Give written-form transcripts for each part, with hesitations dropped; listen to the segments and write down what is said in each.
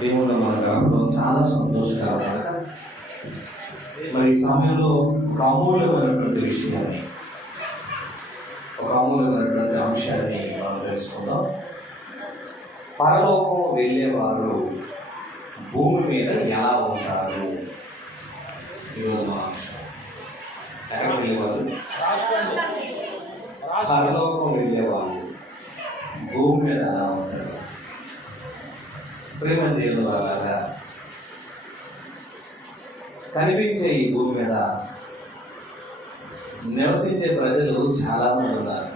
దేవుడు మన గడపడం చాలా సంతోషకరం కనుక మరి ఈ సమయంలో ఒక అమూల్యమైనటువంటి విషయాన్ని, ఒక అమూల్యమైనటువంటి అంశాన్ని మనం తెలుసుకుందాం. పరలోకం వెళ్ళేవారు భూమి మీద ఎలా ఉంటారు? ఈరోజు మన అంశం. ఎక్కడ వెళ్ళేవారు? పరలోకం వెళ్ళేవారు భూమి మీద ఎలా ఉంటారు? ప్రేమ దేవుని వల్ల కనిపించే ఈ భూమి మీద నివసించే ప్రజలు చాలా మంది ఉన్నారు.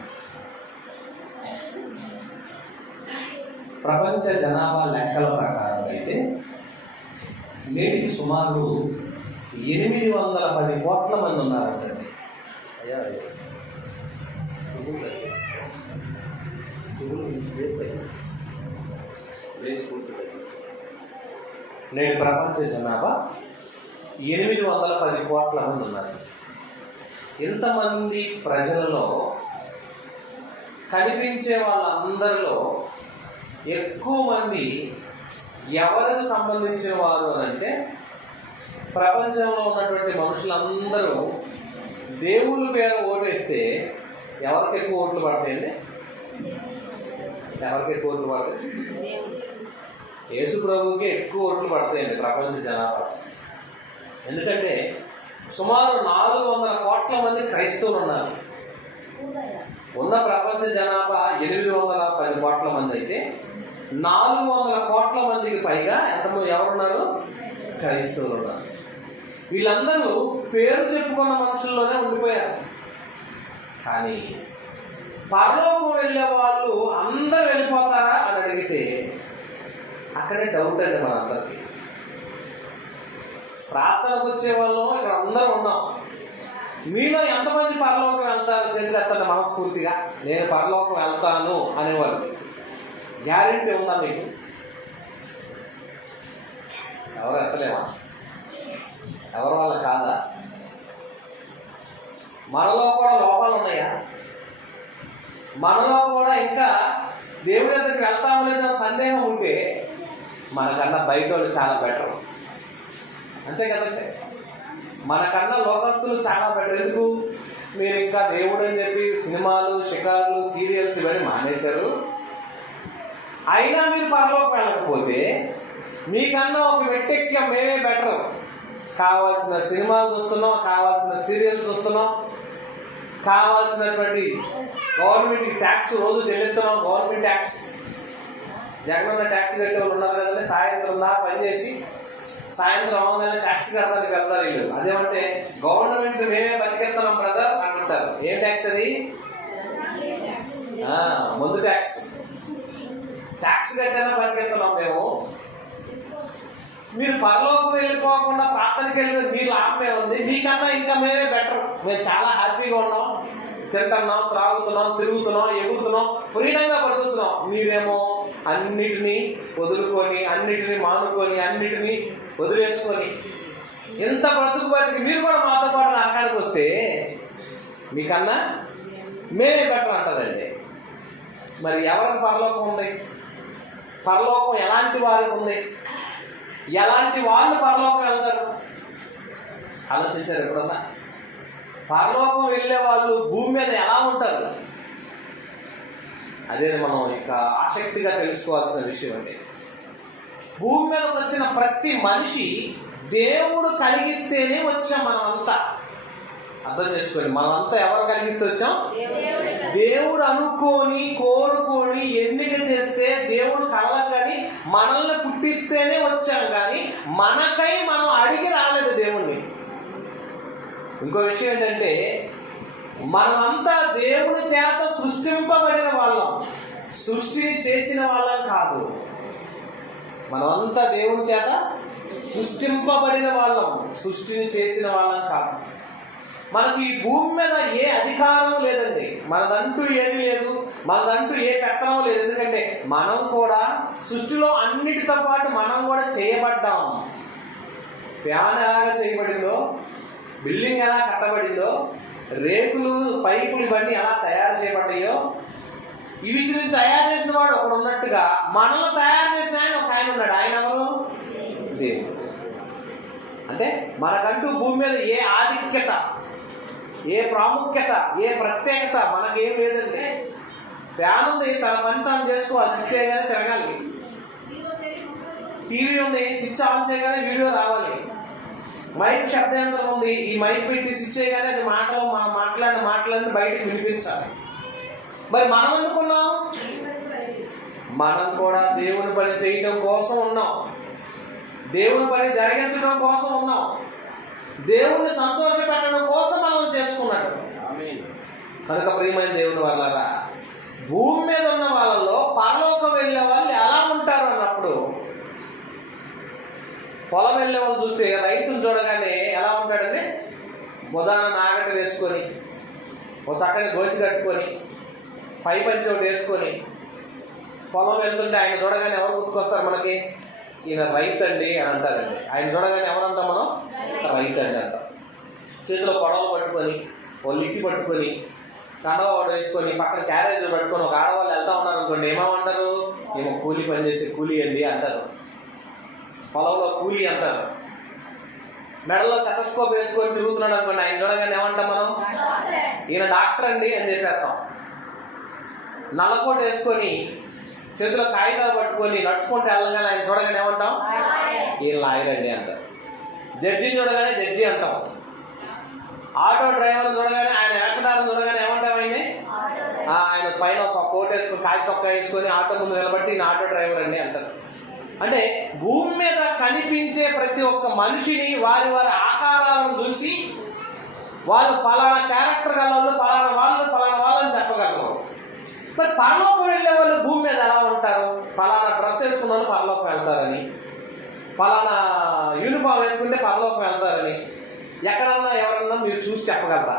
ప్రపంచ జనాభా లెక్కల ప్రకారం అయితే నేటికి సుమారు 810 కోట్ల మంది ఉన్నారంటండి. నేడు ప్రపంచ జనాభా 810 కోట్ల మంది ఉన్నారు. ఇంతమంది ప్రజలలో కనిపించే వాళ్ళందరిలో ఎక్కువ మంది ఎవరికి సంబంధించిన వారు అని అంటే, ప్రపంచంలో ఉన్నటువంటి మనుషులందరూ దేవుళ్ళ పేరు ఓటేస్తే ఎవరికి ఎక్కువ ఓట్లు పడతాయండి? ఎవరికి ఎక్కువ ఓట్లు పడతాయి? యేసు ప్రభువుకి ఎక్కువ ఓట్లు పడతాయండి ప్రపంచ జనాభా. ఎందుకంటే సుమారు 400 కోట్ల మంది క్రైస్తవులు ఉన్నారు. ఉన్న ప్రపంచ జనాభా 810 కోట్ల మంది అయితే 400 కోట్ల మందికి పైగా ఎవరున్నారు? క్రైస్తవులు ఉన్నారు. వీళ్ళందరూ పేరు చెప్పుకున్న మనుషుల్లోనే ఉండిపోయారు. కానీ పరలోకం వెళ్ళే వాళ్ళు అందరూ వెళ్ళిపోతారా అని అడిగితే అక్కడే డౌట్ అండి మనందరికీ. ప్రార్థనకు వచ్చే వాళ్ళం ఇక్కడ అందరూ ఉన్నాం. మీలో ఎంతమంది పరలోకం వెళ్తారు? చేతులు ఎత్తండి మనస్ఫూర్తిగా. నేను పరలోకం వెళ్తాను అనేవాళ్ళు. గ్యారెంటీ ఉందా మీకు? ఎవరు ఎత్తలేమా? ఎవరి వల్ల కాదా? మనలో కూడా లోపాలు ఉన్నాయా? మనలో కూడా ఇంకా దేవుడి దగ్గరికి వెళ్తాము లేదా సందేహం ఉంటే మనకన్నా బయట వాళ్ళు చాలా బెటర్. అంతే కదంటే, మనకన్నా లోకస్తులు చాలా బెటర్. ఎందుకు? మీరు ఇంకా దేవుడు అని చెప్పి సినిమాలు, షికార్లు, సీరియల్స్ ఇవన్నీ మానేశారు. అయినా మీరు పరలోకి వెళ్ళకపోతే మీకన్నా ఒక వెట్టెక్కి మేమే బెటర్. కావాల్సిన సినిమాలు చూస్తున్నాం, కావాల్సిన సీరియల్స్ చూస్తున్నాం, కావాల్సినటువంటి గవర్నమెంట్కి ట్యాక్స్ రోజు చెల్లిస్తున్నాం. గవర్నమెంట్ ట్యాక్స్, జగనన్న ట్యాక్స్ కట్టే వాళ్ళు ఉన్నారు కదండి. సాయంత్రం దాకా పనిచేసి సాయంత్రం అవగానే ట్యాక్స్ కట్టడానికి వెళ్తారు వీళ్ళు. అదేమంటే గవర్నమెంట్ మేమే బతికేస్తున్నాం బ్రదర్ అంటుంటారు. ఏం ట్యాక్స్ అది? ముందు ట్యాక్స్. ట్యాక్స్ కట్టైనా బతికేస్తున్నాం మేము. మీరు పరలోకం వెళ్ళిపోకుండా ప్రార్థనకి వెళ్ళిన మీ లాభమే ఉంది. మీకన్నా ఇంకా మేమే బెటర్. మేము చాలా హ్యాపీగా ఉన్నాం, తింటున్నాం, త్రాగుతున్నాం, తిరుగుతున్నాం, ఎగురుతున్నాం, ఫ్రీడంగా బ్రతుకుతున్నాం. మీరేమో అన్నిటినీ వదులుకొని, అన్నిటినీ మానుకొని, అన్నిటినీ వదిలేసుకొని ఎంత బ్రతుకు బతికి మీరు కూడా మాతో పాటు నరకానికి వస్తే మీకన్నా మేమే బెటర్ అంటారండి. మరి ఎవరికి పరలోకం ఉంది? పరలోకం ఎలాంటి వారికి ఉంది? ఎలాంటి వాళ్ళు పరలోకం వెళ్తారు? ఆలోచించారు ఎప్పుడన్నా? పరలోకం వెళ్ళే వాళ్ళు భూమి మీద ఎలా ఉంటారు? అదే మనం ఇక ఆసక్తిగా తెలుసుకోవాల్సిన విషయం అండి. భూమి మీదకి వచ్చిన ప్రతి మనిషి దేవుడు కలిగిస్తేనే వచ్చాం. మనమంతా అర్థం చేసుకోండి. మనమంతా ఎవరు కలిగిస్తే వచ్చాం? దేవుడు అనుకోని, కోరుకొని, ఎన్నిక చేస్తే, దేవుడు కలగని మనల్ని పుట్టిస్తేనే వచ్చాం. కానీ మనకై మనం అడిగి రాలేదు దేవుణ్ణి. ఇంకో విషయం ఏంటంటే, మనమంతా దేవుని చేత సృష్టింపబడిన వాళ్ళం, సృష్టిని చేసిన వాళ్ళం కాదు. మనమంతా దేవుని చేత సృష్టింపబడిన వాళ్ళం, సృష్టిని చేసిన వాళ్ళం కాదు. మనకి ఈ భూమి మీద ఏ అధికారం లేదండి. మనదంటూ ఏది లేదు, మనదంటూ ఏ పెత్తనం లేదు. ఎందుకంటే మనం కూడా సృష్టిలో అన్నిటితో పాటు మనం కూడా చేయబడ్డాం. ఫ్యాన్ ఎలాగ చేయబడిందో, బిల్డింగ్ ఎలా కట్టబడిందో, రేకులు, పైపులు ఇవన్నీ ఎలా తయారు చేయబడ్డాయో, వీటిని తయారు చేసిన వాడు ఒకడు ఉన్నట్టుగా మనల్ని తయారు చేసిన ఆయన ఒక ఆయన ఉన్నాడు. ఆయన ఎవరు? మనకంటూ భూమి మీద ఏ ఆధిక్యత, ఏ ప్రాముఖ్యత, ఏ ప్రత్యేకత మనకేం లేదండి. ఫ్యాన్ ఉంది, తన పని తాను చేసుకోవాలి, స్విచ్ చేయగానే తిరగాలి. టీవీ ఉంది, స్విచ్ ఆన్ చేయగానే వీడియో రావాలి. మైక్ శబ్దయంత్రం ఉంది, ఈ మైక్ పెట్టి స్విచ్ చేయగానే అది మాటలు, మనం మాట్లాడిన మాటలన్నీ బయటకు వినిపించాలి. మరి మనం ఎందుకున్నాం? మనం కూడా దేవుని పని చేయడం కోసం ఉన్నాం, దేవుని పని జరిగించడం కోసం ఉన్నాం, దేవుణ్ణి సంతోషపెట్టడం కోసం మనం చేసుకున్నాడు. కనుక ప్రియమైన దేవుని వాళ్ళారా, భూమి మీద ఉన్న వాళ్ళలో పరలోకం వెళ్ళే వాళ్ళు ఎలా ఉంటారు అన్నప్పుడు, పొలం వెళ్ళే వాళ్ళు చూస్తే రైతును చూడగానే ఎలా ఉంటాడంటే, బుధాన నాగట వేసుకొని, ఒక చక్కని గోసి కట్టుకొని, పై పంచి ఒకటి వేసుకొని పొలం వెళ్తుంటే ఆయన చూడగానే ఎవరు గుర్తుకొస్తారు మనకి? ఈయన రైతు అండి అని అంటారండి. ఆయన చూడగానే ఎవరంటాం మనం? రైతు అండి అంటాం. చేతిలో పొడవలు పట్టుకొని, ఓ లిక్కి పట్టుకొని, కండవ ఒకటి వేసుకొని, పక్కన క్యారేజ్ పట్టుకొని ఒక ఆడవాళ్ళు వెళ్తా ఉన్నారు అనుకోండి, ఏమేమంటారు? ఏమో కూలి పని చేసే కూలి అండి అంటారు, పొలంలో కూలి అంటారు. మెడలో సెటస్కోప్ వేసుకొని తిరుగుతున్నాడు అనుకోండి, ఆయన చూడగానే ఏమంటాం మనం? ఈయన డాక్టర్ అండి అని చెప్పేస్తాం. నల్లకోట వేసుకొని చేతిలో కాగితాలు పట్టుకొని నడుచుకుంటే వెళ్ళగానే ఆయన చూడగానే ఏమంటాం? ఈయన లాయర్ అండి అంటారు. జడ్జిని చూడగానే జడ్జి అంటాం. ఆటో డ్రైవర్ చూడగానే, ఆయన వేషధారం చూడగానే ఏమంటాం? ఆయన పైన ఒక కోట్ వేసుకొని, కాగి చొక్కా వేసుకొని ఆటో ముందు నిలబట్టి ఈయన ఆటో డ్రైవర్ అండి అంటారు. అంటే భూమి మీద కనిపించే ప్రతి ఒక్క మనిషిని వారి వారి ఆకారాలను చూసి వాళ్ళు పలానా క్యారెక్టర్ గల పలానా వాళ్ళని చెప్పగలరు. మరి పరలోకం వెళ్ళే వాళ్ళు భూమి మీద ఎలా ఉంటారు? పలానా డ్రెస్ వేసుకున్న వాళ్ళు పరలోకం వెళ్తారని, పలానా యూనిఫామ్ వేసుకుంటే పరలోకం వెళ్తారని ఎక్కడన్నా ఎవరన్నా మీరు చూసి చెప్పగలరా?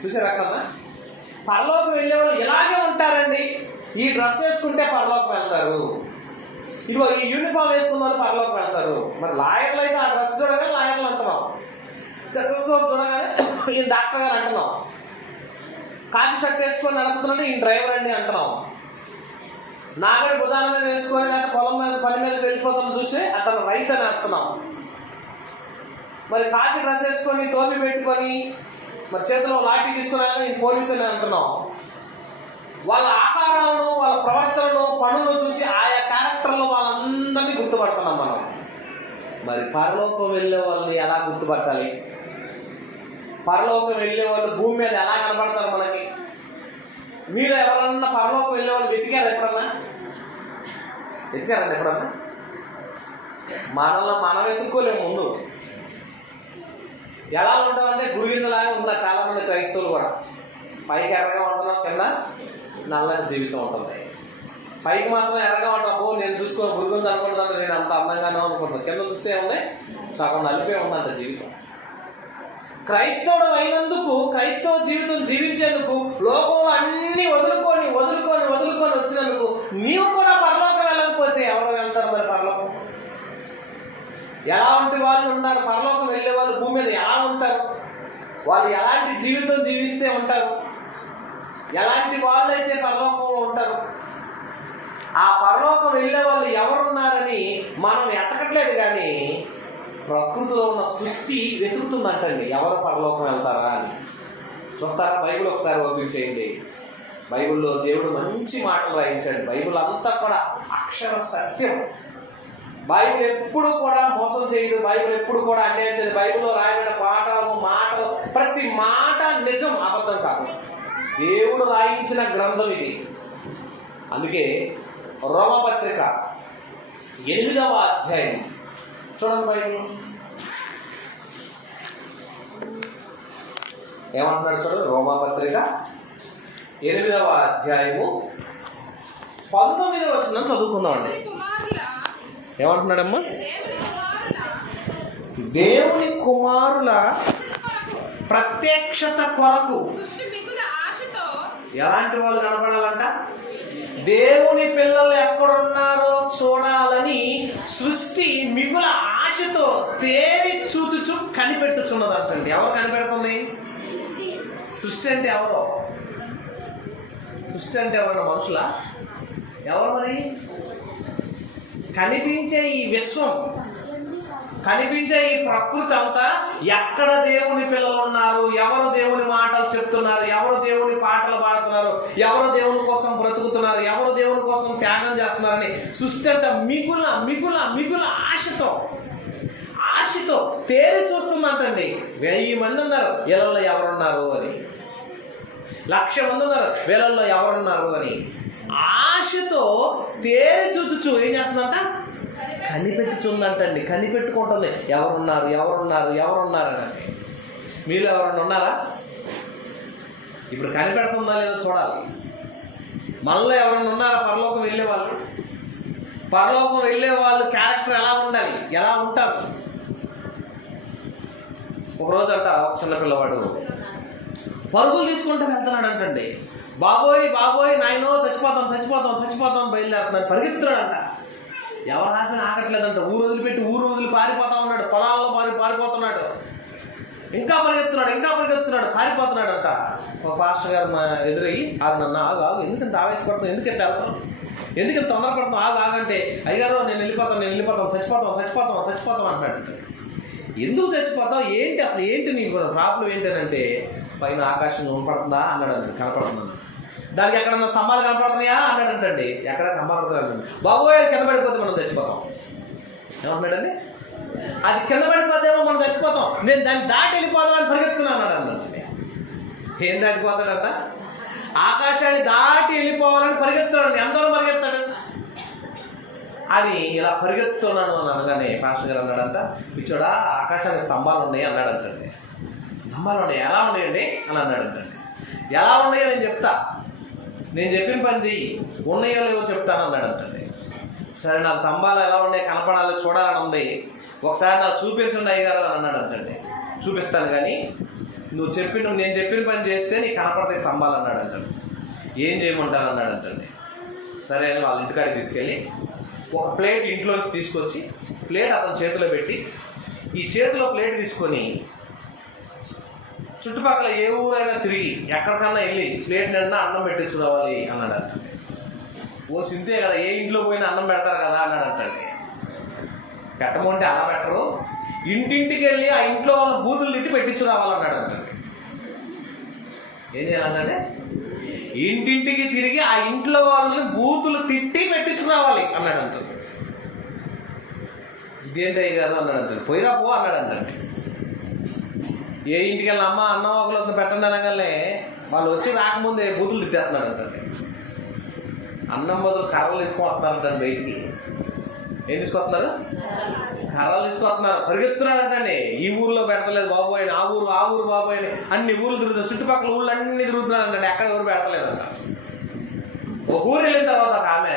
చూసారు ఎక్కడన్నా? పరలోకం వెళ్ళే వాళ్ళు ఇలాగే ఉంటారండి, ఈ డ్రెస్ వేసుకుంటే పరలోకం వెళ్తారు, ఇదిగో ఈ యూనిఫామ్ వేసుకున్న వాళ్ళు పరలోకం వెళ్తారు. మరి లాయర్లు అయితే ఆ డ్రెస్ చూడగానే లాయర్లు అంటున్నాం, స్టెథోస్కోప్ చూడగానే ఈయన డాక్టర్ గారు అంటున్నాం, కాకి షర్ట్ వేసుకొని నడుపుతుంటే ఈయన డ్రైవర్ అండి అంటున్నాం, నాగడి భుజాల మీద వేసుకొని లేకపోతే పొలం మీద పని మీద వెళ్ళిపోతాం చూసి అతను రైతు అని వేస్తున్నాం. మరి కాకి డ్రెస్ వేసుకొని టోపీ పెట్టుకొని మరి చేతిలో లాఠీ తీసుకున్నా ఈయన పోలీసు అని అంటున్నాం. వాళ్ళ ఆకారాలను, వాళ్ళ ప్రవర్తనను, పనులను చూసి ఆయా క్యారెక్టర్లో వాళ్ళందరినీ గుర్తుపడుతున్నాం మనం. మరి పరలోకం వెళ్ళే వాళ్ళని ఎలా గుర్తుపట్టాలి? పరలోకం వెళ్ళే వాళ్ళు భూమి మీద ఎలా కనబడతారు మనకి? మీరు ఎవరన్నా పరలోకం వెళ్ళే వాళ్ళు వెతికారా ఎప్పుడన్నా? వెతికారండి ఎప్పుడన్నా? మనల్ని మనం వెతుక్కోలేము. ముందు ఎలా ఉంటామంటే గురువిందలాగా ఉన్నారు చాలామంది క్రైస్తవులు కూడా. పైకి ఎర్రగా ఉంటున్నాం, కింద నల్లటి జీవితం ఉంటుంది. పైకి మాత్రం ఎర్రగా ఉంటాం, ఓ నేను చూసుకో గురుగుంది అనుకుంటుందంటే నేను అంత అందంగానే అనుకుంటున్నాను, కింద చూస్తే ఉంది సగం నలిపే ఉందంట జీవితం. క్రైస్తవుడు అయినందుకు, క్రైస్తవ జీవితం జీవించేందుకు లోకంలో అన్ని వదులుకొని వచ్చినందుకు నీవు కూడా పరలోకం వెళ్ళకపోతే ఎవరు వెళ్తారు? మరి పరలోకం ఎలాంటి వాళ్ళు ఉన్నారు? పరలోకం వెళ్ళే వాళ్ళు భూమి మీద ఎలా ఉంటారు? వాళ్ళు ఎలాంటి జీవితం జీవిస్తే ఉంటారు? ఎలాంటి వాళ్ళు అయితే పరలోకంలో ఉంటారు? ఆ పరలోకం వెళ్ళే వాళ్ళు ఎవరున్నారని మనం ఎతకట్లేదు, కానీ ప్రకృతిలో ఉన్న సృష్టి వెతుకుతుందంటండి ఎవరు పరలోకం వెళ్తారా అని. చూస్తారా? బైబిల్ ఒకసారి ఓపెన్ చేయండి. బైబిల్లో దేవుడు మంచి మాటలు రాయించాడు. బైబిల్ అంతా కూడా అక్షర సత్యం. బైబిల్ ఎప్పుడు కూడా మోసం చేయదు, బైబిల్ ఎప్పుడు కూడా అన్యాయం చేయదు. బైబిల్లో రాయబడిన మాటలు ప్రతి మాట నిజం, అబద్ధం కాదు. దేవుడు రాయించిన గ్రంథం ఇది. అందుకే రోమపత్రిక 8వ అధ్యాయం చూడండి. బైబిల్ ఏమంటున్నాడు చూడండి. రోమపత్రిక 8వ అధ్యాయము 19వ వచనం చదువుకుందామండి. ఏమంటున్నాడమ్మా? దేవుని కుమారుల ప్రత్యక్షత కొరకు ఎలాంటి వాళ్ళు కనపడాలంట? దేవుని పిల్లలు ఎక్కడున్నారో చూడాలని సృష్టి మిగుల ఆశతో తేరి చూచుచు కనిపెట్టుచున్నదంటండి. ఎవరు కనిపెడుతుంది? సృష్టి అంటే ఎవరో? సృష్టి అంటే ఎవరన్నా మనుషుల? ఎవరు మరి? కనిపించే ఈ విశ్వం కనిపించే ఈ ప్రకృతి అంతా ఎక్కడ దేవుని పిల్లలు ఉన్నారు, ఎవరు దేవుని మాటలు చెప్తున్నారు, ఎవరు దేవుని పాటలు పాడుతున్నారు, ఎవరు దేవుని కోసం బ్రతుకుతున్నారు, ఎవరు దేవుని కోసం త్యాగం చేస్తున్నారని సృష్టి అంట మిగుల మిగుల మిగుల ఆశతో తేరి చూస్తుందంటండి. 1000 మంది ఉన్నారు, వీళ్ళల్లో ఎవరున్నారు అని. 1,00,000 మంది ఉన్నారు, వీళ్ళల్లో ఎవరున్నారు అని ఆశతో తేరి చూచు ఏం చేస్తుందంట, కనిపెట్టుచుందంటండి. కనిపెట్టుకుంటుంది ఎవరున్నారు ఎవరున్నారు ఎవరున్నారు అని. మీరు ఎవరన్నా ఉన్నారా? ఇప్పుడు కనిపెడుతుందా లేదో చూడాలి. మనలో ఎవరన్నా ఉన్నారా పరలోకం వెళ్ళే వాళ్ళు? పరలోకం వెళ్ళే వాళ్ళు క్యారెక్టర్ ఎలా ఉండాలి, ఎలా ఉంటారు? ఒకరోజు అంట ఒక చిన్నపిల్లవాడు పరుగులు తీసుకుంటూ వెళ్తున్నాడు అంటండి. బాబోయ్ బాబోయ్ నాయనో చచ్చిపోతాం చచ్చిపోతాం చచ్చిపోతాం బయలుదేరుతున్నాడు, పరిగెత్తున్నాడంట. ఎవరు ఆగట్లేదంట. ఊరు వదిలి పారిపోతా ఉన్నాడు, పొలాల్లో పారిపోతున్నాడు. ఇంకా పరిగెత్తున్నాడు పారిపోతున్నాడు అంట. ఒక పాస్టర్ గారు ఎదురయ్యి ఆగు ఆగు, ఎందుకంత ఆవేశపడుతున్నావు, ఎందుకంత వెళ్తాం, ఎందుకంత తొందరపడుతున్నావు, ఆగంటే అయ్యగారు నేను వెళ్ళిపోతాం చచ్చిపోతాం అంటాడు. ఎందుకు చచ్చిపోతావు, ఏంటి అసలు, ఏంటి నీకు ప్రాబ్లం ఏంటనంటే, పైన ఆకాశం కనపడుతుందా అన్నాడు. కనపడుతున్నాను. దానికి ఎక్కడన్నా స్తంభాలు కనపడుతున్నాయా అన్నాడంటండి. ఎక్కడ స్తంభాలు కనపడుతుంది, బాబోయ్ కింద పడిపోతే మనం చచ్చిపోతాం ఏమంటున్నాడండి. అది కింద పడిపోతేమో మనం చచ్చిపోతాం, నేను దాన్ని దాటి వెళ్ళిపోదాం అని పరిగెత్తున్నాను అన్నాడండి. ఏం దాటిపోతాడంట, ఆకాశాన్ని దాటి వెళ్ళిపోవాలని పరిగెత్తాడండి. ఎందరో పరిగెత్తాడు. అది ఇలా పరిగెత్తున్నాను అని అనగానే పాస్టర్ గారు అన్నాడంట, పిచ్చోడా ఆకాశానికి స్తంభాలు ఉన్నాయి అన్నాడంటండి. స్తంభాలు ఉన్నాయి, ఎలా ఉన్నాయండి అని అన్నాడంటండి. ఎలా ఉన్నాయో నేను చెప్తా, నేను చెప్పిన పని చెయ్యి, ఉన్నాయో లేవో చెప్తాను అన్నాడంటండి. సరే నాకు స్తంభాలు ఎలా ఉన్నాయి కనపడాలి చూడాలని ఉంది, ఒకసారి నాకు చూపించండి అయ్యగారు అని అన్నాడంటండి. చూపిస్తాను కానీ నేను చెప్పిన పని చేస్తే నీకు కనపడతాయి స్తంభాలు అన్నాడంటండి. ఏం చేయమంటాను అన్నాడంటండి. సరే అని వాళ్ళ ఇంటికాడికి తీసుకెళ్ళి ఒక ప్లేట్ ఇంట్లోంచి తీసుకొచ్చి ప్లేట్ అతని చేతిలో పెట్టి, ఈ చేతిలో ప్లేట్ తీసుకొని చుట్టుపక్కల ఏ ఊరైనా తిరిగి ఎక్కడికన్నా వెళ్ళి ప్లేట్ నిండా అన్నం పెట్టించు రావాలి అన్నాడంట. ఓ సింతే కదా, ఏ ఇంట్లో పోయినా అన్నం పెడతారు కదా అన్నాడంటండి. పెట్టమంటే అలా పెట్టరు, ఇంటింటికి వెళ్ళి ఆ ఇంట్లో ఉన్న బూతులు తిట్టి పెట్టించు రావాలన్నాడంటండి. ఏం చేయాలన్నాడే, ఇంటింటికి తిరిగి ఆ ఇంట్లో వాళ్ళని బూతులు తిట్టి పెట్టించు రావాలి అన్నాడంట. ఇదేంటయ్య గారు అన్నాడంట. పోయిరా పో అన్నాడంటండి. ఏ ఇంటికి వెళ్ళిన అమ్మ అన్నం ఒకళ్ళు పెట్టండి అనగానే వాళ్ళు వచ్చి రాకముందే బూతులు తిట్టేస్తున్నాడంటండి. అన్నం బదులు కర్రలు తీసుకొస్తున్నారంటండి బయటికి. ఏం తీసుకొస్తున్నారు, కర్రలు తీసుకొస్తున్నారు. పరిగెత్తున్నాడంటండి. ఈ ఊర్లో పెడతలేదు బాబోయ్, ఆ ఊరు బాబోయ్ అన్ని ఊర్లు తిరుగుతారు, చుట్టుపక్కల ఊళ్ళు అన్ని తిరుగుతున్నారంటండి. ఎక్కడ ఎవరు పెడతలేదంట. ఒక ఊరు వెళ్ళిన తర్వాత ఒక ఆమె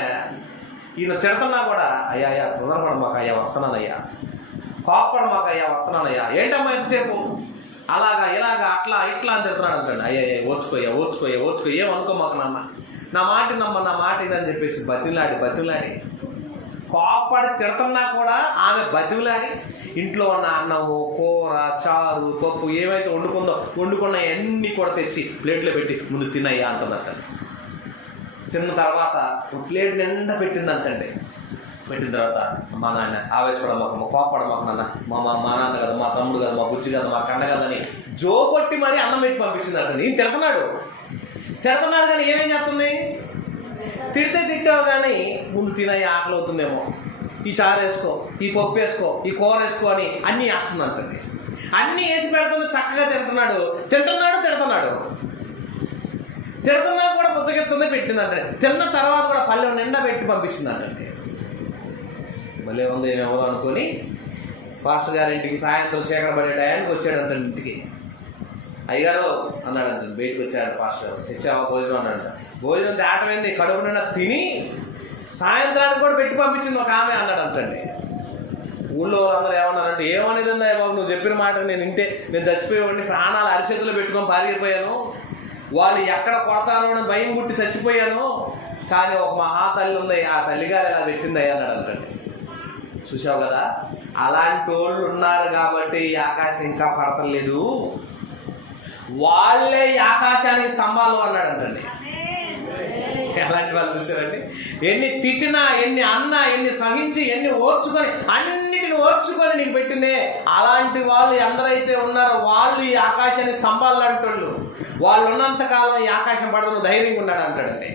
ఈయన తిడుతున్నా కూడా, అయ్యా తొందరపడమాక అయ్యా వస్తున్నానయ్యా, కోప్పడమాక అయ్యా వస్తున్నానయ్యా, ఏంటమ్మా ఎంతసేపు అలాగా ఇలాగా అట్లా ఇట్లా అని తిడుతున్నాడు అంటండి. అయ్యా ఓర్చుకో ఏమనుకోమాక నాన్న, నా మాట నమ్మ, నా మాట ఇదని చెప్పేసి బతిమలాడి కోప్పడి తిడుతున్నా కూడా ఆమె బతిమలాడి ఇంట్లో ఉన్న అన్నము కూర చారు పప్పు ఏమైతే వండుకున్న అన్నీ కూడా తెచ్చి ప్లేట్లో పెట్టి ముందు తినయ్యా అంటుందంట. తిన్న తర్వాత ప్లేట్ నిండా పెట్టిందంటండి. పెట్టిన తర్వాత మా నాన్న ఆవేశపడమాక, కోపడమాక నాన్న, మా నాన్న కదా, మా తమ్ముడు కదా, మా బుజ్జి కదా, మా కండ కదా అని జోకొట్టి మరీ అన్నం పెట్టి పంపించిందంట. నేను తిడుతున్నాడు కానీ ఏమేం చేస్తుంది, తిట్టావు కానీ ముందు తినయ్యి ఆకలి అవుతుందేమో, ఈ చారు వేసుకో, ఈ పప్పు వేసుకో, ఈ కూర వేసుకో అని అన్నీ వేస్తుందంటండి. అన్నీ వేసి పెడుతుంది, చక్కగా తింటున్నాడు కూడా పుచ్చకెత్తుంది పెట్టిందంటే. తిన్న తర్వాత కూడా పల్లె నిండా పెట్టి పంపించిందంటండి. మళ్ళీ ఉంది ఏమో అనుకొని పాస్టర్ గారింటికి సాయంత్రం చీకటి పడే టయానికి వచ్చాడంట ఇంటికి. అయ్యగారు అన్నాడంట, బయటకు వచ్చాడు పాస్టర్ గారు. తెచ్చావా భోజనం అన్నాడంట. భోజనం తేటమైంది, కడుపు నిండా తిని సాయంత్రానికి కూడా పెట్టి పంపించింది ఒక ఆమె అన్నాడంటండి. ఊళ్ళో అందరూ ఏమన్నారంటే, ఏమనేది బాబు నువ్వు చెప్పిన మాట నేను చచ్చిపోయేవాడిని, ప్రాణాలు అరిచేతులు పెట్టుకొని పారిపోయాను, వాళ్ళు ఎక్కడ కొడతారో అని భయం పుట్టి చచ్చిపోయాను, కానీ ఒక మహాతల్లి ఉంది, ఆ తల్లిగారు ఇలా పెట్టింది అయ్యా అన్నాడంటండి. చూసావు కదా, అలాంటి వాళ్ళు ఉన్నారు కాబట్టి ఈ ఆకాశం ఇంకా పడతలేదు, వాళ్ళే ఈ ఆకాశానికి స్తంభాలు అన్నాడంటండి. ఎలాంటి వాళ్ళు చూసారండి, ఎన్ని తిట్టినా, ఎన్ని అన్నా, ఎన్ని సహించి, ఎన్ని ఓర్చుకొని అన్నిటి వీటన్నిటిని ఓర్చుకొని నీకు పెట్టిందే. అలాంటి వాళ్ళు ఎందరైతే ఉన్నారో వాళ్ళు ఈ ఆకాశాన్ని స్తంభాలు అంటోళ్ళు. వాళ్ళు ఉన్నంతకాలం ఈ ఆకాశం పడదు, ధైర్యంగా ఉన్నాడు అంటాడంటే.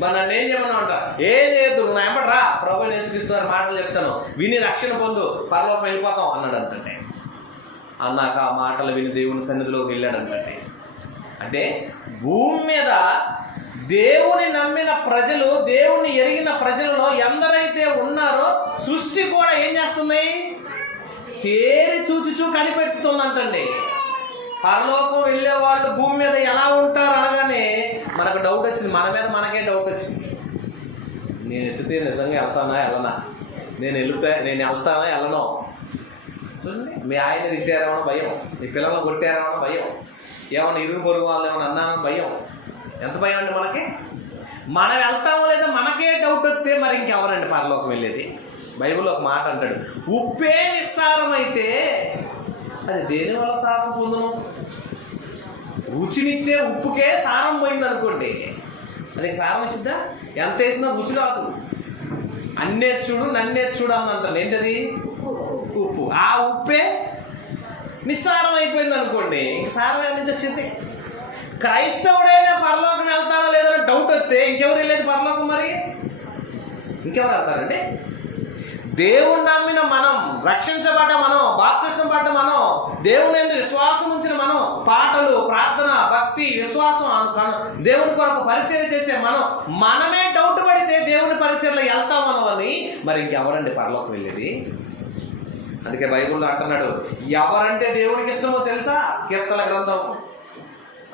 మరి నన్ను ఏం చేయమన్నా అంట, ఏం చేయొద్దు, నువ్వు నా వెంబడి రా, ప్రభువుని యేసుక్రీస్తు మాటలు చెప్తాను, విని రక్షణ పొందు, పరలోకం వెళ్ళిపోతాం అన్నాడు అంటంటే. అన్నాక ఆ మాటలు విని దేవుని సన్నిధిలోకి వెళ్ళాడంటే. అంటే భూమి మీద దేవుని నమ్మిన ప్రజలు, దేవుని ఎరిగిన ప్రజలలో ఎందరైతే ఉన్నారో సృష్టి కూడా ఏం చేస్తుంది, తేరి చూచుచూ కనిపెట్టుతుందంటండి. పరలోకం వెళ్ళే వాళ్ళు భూమి మీద ఎలా ఉంటారు అనగానే మనకు డౌట్ వచ్చింది, మన మీద మనకే డౌట్ వచ్చింది. నేను ఎత్తితే నిజంగా వెళ్తానా వెళ్ళనా, నేను వెళ్తానా వెళ్ళను. చూడండి, మీ ఆయన తిట్టారేమో భయం, మీ పిల్లలను కొట్టారేమో భయం, ఏమన్నా ఇరుగు పొరుగు వాళ్ళు ఏమన్నా అన్నారని భయం. ఎంత భయం అండి మనకి? మనం వెళ్తామో లేదా మనకే డౌట్ వస్తే మరి ఇంకెవరండి పరలోకం వెళ్ళేది? బైబిల్ ఒక మాట అంటాడు, ఉప్పే నిస్సారం అయితే అది దేని వల్ల సారం పొందును? రుచినిచ్చే ఉప్పుకే సారం పోయింది అనుకోండి, అది సారం వచ్చిందా? ఎంత వేసినా రుచి రాదు. అన్నే చూడు నన్నే చూడు అన్నంత ఏంటది? ఉప్పు. ఆ ఉప్పే నిస్సారం అయిపోయింది అనుకోండి, ఇంక సారం ఎక్కడి నుంచి వచ్చింది? క్రైస్తవుడైనా పరలోకం వెళ్తానో లేదో డౌట్ వస్తే ఇంకెవరు వెళ్ళేది పరలోకం? మరి ఇంకెవరు వెళ్తారంటే? దేవుని నమ్మిన మనం, రక్షించబడ్డ మనం, బాప్తిసం పడ్డ మనం, దేవుని యందు విశ్వాసం ఉంచిన మనం, పాటలు, ప్రార్థన, భక్తి, విశ్వాసం, దేవుని కొరకు పరిచయం చేసే మనం, మనమే డౌట్ పడితే దేవుని పరిచయంలో వెళ్తాం మనం అని మరి ఇంకెవరండి పరలోకం వెళ్ళేది? అందుకే బైబిల్లో అంటున్నాడు, ఎవరంటే దేవునికి ఇష్టమో తెలుసా? కీర్తన గ్రంథం.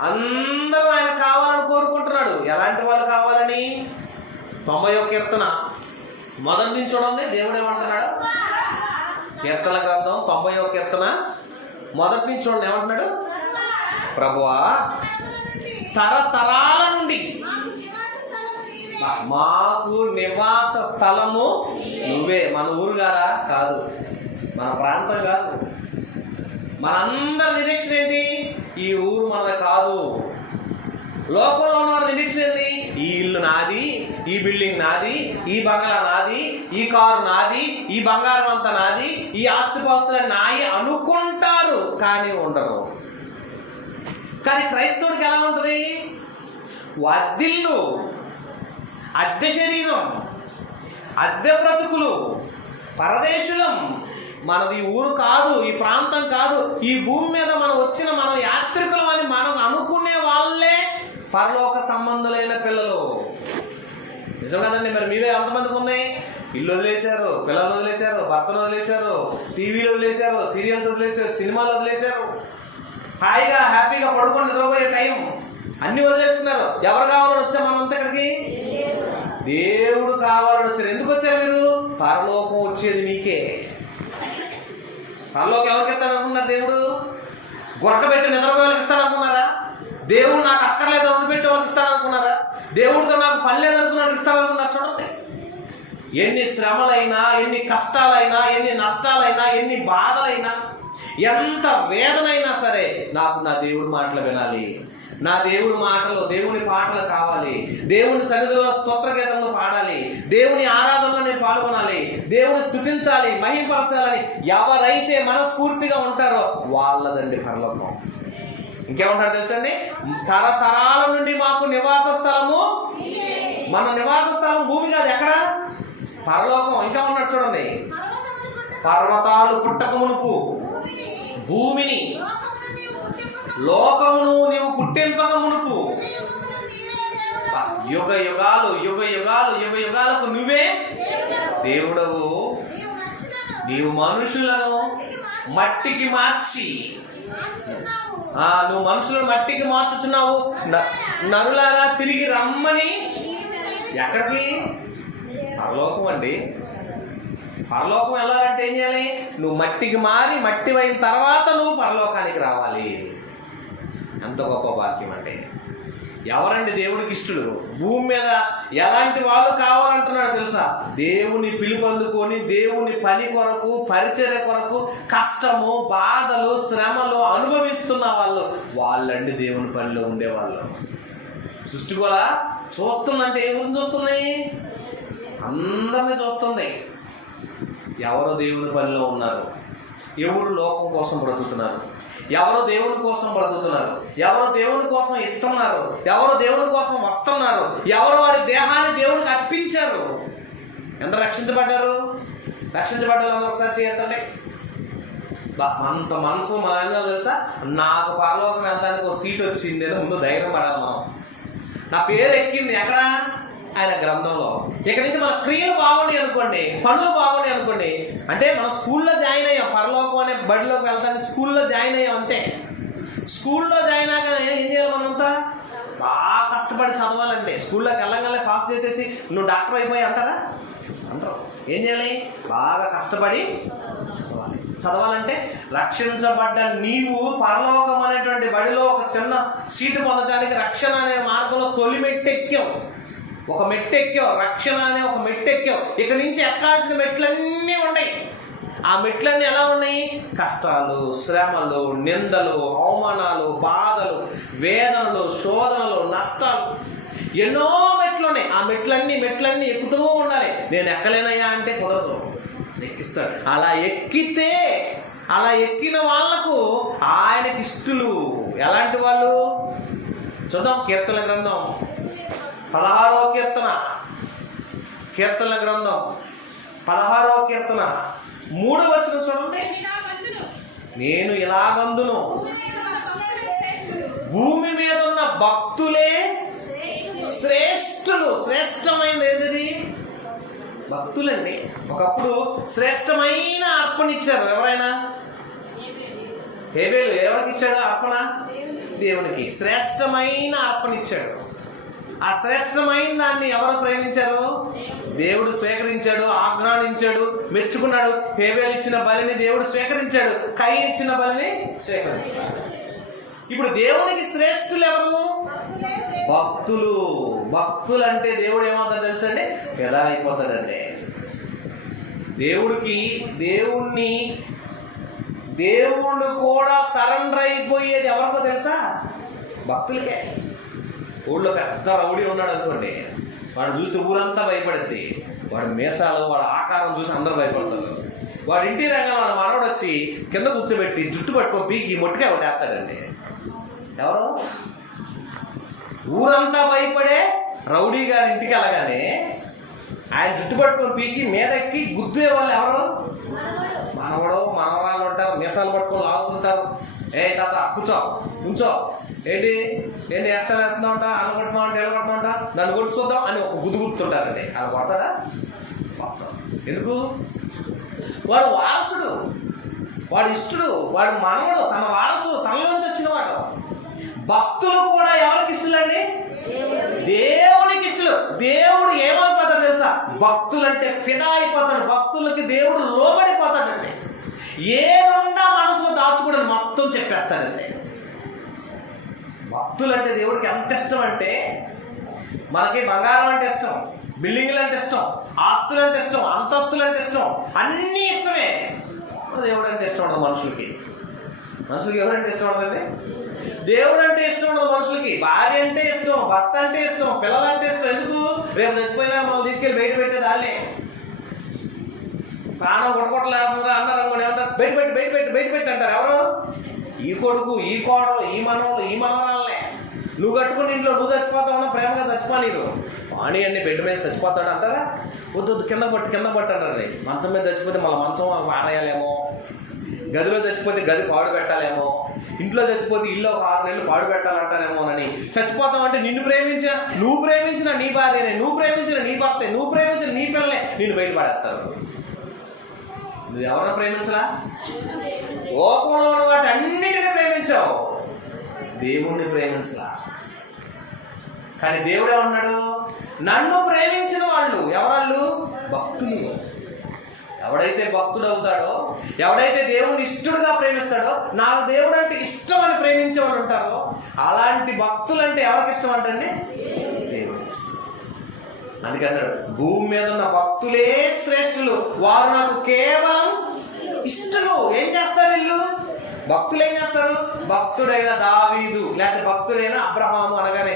అందరూ ఆయన కావాలని కోరుకుంటున్నాడు. ఎలాంటి వాళ్ళు కావాలని? 90వ కీర్తన మొదటి నుంచి చూడండి, దేవుడు ఏమంటున్నాడు? కీర్తన గ్రంథం 90వ కీర్తన మొదటి నుంచి చూడండి, ఏమంటున్నాడు? ప్రభువా, తరతరాల నుండి మాకు నివాస స్థలము నువ్వే. మన ఊరు కాదు, మన ప్రాంతం కాదు, మనందరి నిరీక్షణ ఏంటి? ఈ ఊరు మనది కాదు. లోకంలో ఉన్న నిరీక్షణ ఏంటి? ఈ ఇల్లు నాది, ఈ బిల్డింగ్ నాది, ఈ బంగ్లా నాది, ఈ కారు నాది, ఈ బంగారం అంతా నాది, ఈ ఆస్తిపాస్తులు నాయి అనుకుంటారు, కానీ ఉండరు. కానీ క్రైస్తవుడికి ఎలా ఉంటుంది? అద్దిల్లు, అద్దె శరీరం, అద్దె బ్రతుకులు, పరదేశులం. మనది ఈ ఊరు కాదు, ఈ ప్రాంతం కాదు, ఈ భూమి మీద మనం యాత్రికులం అని మనం అనుకునే వాళ్ళే పరలోక సంబంధులైన పిల్లలు. నిజం కదండి? మరి మీరే ఎంతమందికి ఉన్నాయి? ఇల్లు వదిలేశారు, పిల్లలు వదిలేశారు, భర్తలు వదిలేశారు, టీవీలు వదిలేశారు, సీరియల్స్ వదిలేశారు, సినిమాలు వదిలేశారు, హాయిగా హ్యాపీగా పడుకొని నిద్రపోయే టైం అన్ని వదిలేస్తున్నారు. ఎవరు కావాలని వచ్చా మనంతా ఇక్కడికి? దేవుడు కావాలని వచ్చారు. ఎందుకు వచ్చారు మీరు? పరలోకం వచ్చేది మీకే. పరలోకం ఎవరికి ఇస్తాడు అనుకున్నారు? దేవుడు గొరకబెట్టి నిద్రపోయేవాళ్ళకి ఇస్తాడు అనుకున్నారా? దేవుడు నాకు అక్కర్లేదు వదిలిపెట్టి వాళ్ళకి ఇస్తాడు అనుకున్నారా? దేవుడితో నాకు పని లేదనుకున్నాడు ఇస్తాడు అనుకున్నారు? చూడండి, ఎన్ని శ్రమలైనా, ఎన్ని కష్టాలైనా, ఎన్ని నష్టాలైనా, ఎన్ని బాధలైనా, ఎంత వేదనైనా సరే నాకు నా దేవుడి మాటలు వినాలి, నా దేవుడి మాటలు, దేవుని పాటలు కావాలి, దేవుని సన్నిధిలో స్తోత్ర గీతంలో పాడాలి, దేవుని ఆరాధనలో నేను పాల్గొనాలి, దేవుని స్తుతించాలి, మహిమపరచాలని ఎవరైతే మనస్ఫూర్తిగా ఉంటారో వాళ్ళదండి పరలోకం. ఇంకేమంటారు తెలుసండి? తరతరాల నుండి మాకు నివాస స్థలము, మన నివాస స్థలం భూమి కాదు, ఎక్కడ? పరలోకం. ఇంకా ఉన్నాడు చూడండి, పర్వతాలు పుట్టక మునుపు భూమిని, లోకమును నీవు పుట్టింపక మునుపు యుగ యుగాలకు నువ్వే దేవుడవు. నీవు మనుషులను మట్టికి మార్చి, నువ్వు మనుషులను మట్టికి మార్చుచున్నావు, నరులారా తిరిగి రమ్మని. ఎక్కడికి? పరలోకం అండి. పరలోకం వెళ్ళాలంటే ఏం చేయాలి? నువ్వు మట్టికి మారి మట్టి అయిన తర్వాత నువ్వు పరలోకానికి రావాలి. ఎంత గొప్ప భాగ్యం అంటే! ఎవరండి దేవుడికి ఇష్టడు? భూమి మీద ఎలాంటి వాళ్ళు కావాలంటున్నాడు తెలుసా? దేవుని పిలుపందుకొని దేవుని పని కొరకు, పరిచర్య కొరకు కష్టము, బాధలు, శ్రమలు అనుభవిస్తున్న వాళ్ళండి దేవుని పనిలో ఉండేవాళ్ళు. సృష్టి కూడా చూస్తుందంటే ఏ గురించి చూస్తున్నాయి? అందరినీ చూస్తుంది. ఎవరు దేవుని పనిలో ఉన్నారు, ఎవరు లోకం కోసం బ్రతుకుతున్నారు, ఎవరు దేవుని కోసం బ్రతుకుతున్నారు, ఎవరు దేవుని కోసం ఇస్తున్నారు, ఎవరు దేవుని కోసం వస్తున్నారు, ఎవరు వారి దేహాన్ని దేవునికి అర్పించారు. ఎంత రక్షించబడ్డారు? రక్షించబడ్డారు ఒకసారి చేయతండి. అంత మనసు మన తెలుసా, నాకు పరలోకం వెళ్ళడానికి ఒక సీట్ వచ్చింది అని ముందు ధైర్యం పడాలి మనం. నా పేరు ఎక్కింది ఎక్కడ? ఆయన గ్రంథంలో. ఇక్కడి నుంచి మన క్రియలు బాగున్నాయి అనుకోండి, పనులు బాగున్నాయి అనుకోండి, అంటే మనం స్కూల్లో జాయిన్ అయ్యాం, పరలోకం అనే బడిలోకి వెళ్తాను స్కూల్లో జాయిన్ అయ్యాం అంతే. స్కూల్లో జాయిన్ అయ్యాక ఏం చేయాలి? మనంతా బాగా కష్టపడి చదవాలంటే స్కూల్లోకి వెళ్ళగానే పాస్ చేసేసి నువ్వు డాక్టర్ అయిపోయి అంటారా? అంటారు. ఏం చేయాలి? బాగా కష్టపడి చదవాలి. చదవాలంటే రక్షించబడ్డ నీవు పరలోకం అనేటువంటి బడిలో ఒక చిన్న సీటు పొందడానికి రక్షణ అనే మార్గంలో తొలి మెట్టెక్కావు, ఒక మెట్టెక్కావు, రక్షణ అనే ఒక మెట్టెక్కావు. ఇక నుంచి ఎక్కాల్సిన మెట్లన్నీ ఉన్నాయి. ఆ మెట్లన్నీ ఎలా ఉన్నాయి? కష్టాలు, శ్రమలు, నిందలు, అవమానాలు, బాధలు, వేదనలు, శోధనలు, నష్టాలు, ఎన్నో మెట్లు ఉన్నాయి. ఆ మెట్లన్నీ ఎక్కుతూ ఉండాలి. నేను ఎక్కలేనయ్యా అంటే కుదరదు, ఎక్కిస్తాడు. అలా ఎక్కితే, అలా ఎక్కిన వాళ్లకు ఆయనకి ఇష్టలు. ఎలాంటి వాళ్ళు? చూద్దాం. కీర్తన గ్రంథం 16వ కీర్తన, కీర్తన గ్రంథం 16వ కీర్తన 3వ వచనం చూడండి. నేను ఇలాగందును, భూమి మీద ఉన్న భక్తులే శ్రేష్ఠులు. శ్రేష్టమైనది ఏది? భక్తులండి. ఒకప్పుడు శ్రేష్టమైన అర్పణ ఇచ్చారు. ఎవరైనా? హేబేలు ఎవరికి ఇచ్చాడు అర్పణ? దేవునికి శ్రేష్టమైన అర్పణ ఇచ్చాడు. ఆ శ్రేష్టమైన దాన్ని ఎవరు ప్రేమించారు? దేవుడు స్వీకరించాడు, ఆజ్ఞానించాడు, మెచ్చుకున్నాడు. హేబేలు ఇచ్చిన బలిని దేవుడు స్వీకరించాడు, కయీను ఇచ్చిన బలిని స్వీకరించాడు. ఇప్పుడు దేవునికి శ్రేష్ఠులు ఎవరు? భక్తులు. భక్తులు అంటే దేవుడు ఏమవుతాడు తెలుసండి? ఎలా అయిపోతాడంటే దేవుడికి, దేవుడు కూడా సరెండర్ అయిపోయేది ఎవరికో తెలుసా? భక్తులకే. ఊళ్ళో పెద్ద రౌడీ ఉన్నాడు అనుకోండి, వాడు చూస్తే ఊరంతా భయపడుద్ది. వాడి మీసాలు, వాడి ఆకారం చూసి అందరూ భయపడతారు. వాడి ఇంటి రంగంలో వాడు మనవడు వచ్చి కింద కూర్చోబెట్టి జుట్టు పట్టుకో పీకి మొట్టిగా కొట్టేస్తాడండి. ఎవరు? ఊరంతా భయపడే రౌడీ గారి ఇంటికి వెళ్ళగానే ఆయన జుట్టు పట్టుకొని పీకి మీద ఎక్కి గుద్దే వాళ్ళు ఎవరు? మనవడు, మనవరాళ్ళు ఉంటారు, మీసాలు పట్టుకొని లాగుతుంటారు. ఏ తాత కూర్చో, కూర్చో, ఏంటి వేస్తాలు వేస్తున్నా ఉంటా, అన్న కొట్టున్నా ఉంటా, ఎలా కొట్టున్నా ఉంటా, దాన్ని కొట్టు చూద్దాం అని ఒక గుద్దు గుర్తుంటారండి. అలా కొడతారా? ఎందుకు? వాడు వారసుడు, వాడు ఇష్టడు, వాడు మనవడు, తన వారసు, తనలోంచి వచ్చిన వాడు. భక్తులు కూడా ఎవరికి ఇష్టలండి? దేవునికి ఇష్టలు. దేవుడు ఏమైపోతాడు తెలుసా? భక్తులంటే ఫిదా అయిపోతాడు. భక్తులకి దేవుడు లోబడిపోతాడండి. ఏదన్నా మనసులో దాచుకోవడం మొత్తం చెప్పేస్తాడండి. భక్తులంటే దేవుడికి ఎంత ఇష్టం అంటే, మనకి బంగారం అంటే ఇష్టం, బిల్డింగ్లు అంటే ఇష్టం, ఆస్తులు అంటే ఇష్టం, అంతస్తులు అంటే ఇష్టం, అన్నీ ఇష్టమే. దేవుడు అంటే ఇష్టం ఉండదు మనుషులకి. మనుషులకి ఎవరంటే ఇష్టం ఉండదండి? దేవుడు అంటే ఇష్టం ఉండదు మనుషులకి. భార్య అంటే ఇష్టం, భర్త అంటే ఇష్టం, పిల్లలంటే ఇష్టం. ఎందుకు? రేపు చచ్చిపోయినా మనం తీసుకెళ్ళి బయట పెట్టే దాళ్ళే. ప్రాణం కొట్టకొట్టలేడుతుందా అన్నారు అనుకోండి, ఏమంటారు? బయట పెట్టి అంటారు. ఎవరు? ఈ కొడుకు, ఈ కోడలు, ఈ మనవలు, ఈ మనవరాలనే. నువ్వు కట్టుకుని ఇంట్లో నువ్వు చచ్చిపోతావు, ప్రేమగా చచ్చిపో. నీరు వాణి అన్ని బెడ్ మీద చచ్చిపోతాడు అంటారా? వద్దు, కింద పట్టు అంటారు. మంచం మీద చచ్చిపోతే మళ్ళీ మంచం పారేయాలేమో, గదిలో చచ్చిపోతే గది పాడు పెట్టాలేమో, ఇంట్లో చచ్చిపోతే ఇల్లు ఒక 6 నెలలు పాడు పెట్టాలంటారేమో అని. చచ్చిపోతావు అంటే నువ్వు ప్రేమించిన నీ భార్యనే, నువ్వు ప్రేమించిన నీ భర్తే, నువ్వు ప్రేమించిన నీ పిల్లలే నిన్ను బయటపడేస్తారు. నువ్వు ఎవరైనా ప్రేమించరా? లోకంలో ఉన్న వాటి అన్నిటినీ ప్రేమించావు, దేవుణ్ణి ప్రేమించరా. కానీ దేవుడే ఉన్నాడు, నన్ను ప్రేమించిన వాళ్ళు ఎవరాళ్ళు? భక్తులు. ఎవడైతే భక్తుడు అవుతాడో, ఎవడైతే దేవుని ఇష్టడుగా ప్రేమిస్తాడో, నాకు దేవుడు అంటే ఇష్టం అని ప్రేమించే వాళ్ళు ఉంటారో, అలాంటి భక్తులు అంటే ఎవరికి ఇష్టం అంటండి? దేవుడికి ఇష్టం. అందుకన్నాడు, భూమి మీద ఉన్న భక్తులే శ్రేష్ఠులు, వారు నాకు కేవలం ఇష్టలు. ఏం చేస్తారు వీళ్ళు? భక్తులు ఏం చేస్తారు? భక్తుడైన దావీదు లేకపోతే భక్తుడైన అబ్రహాము అనగానే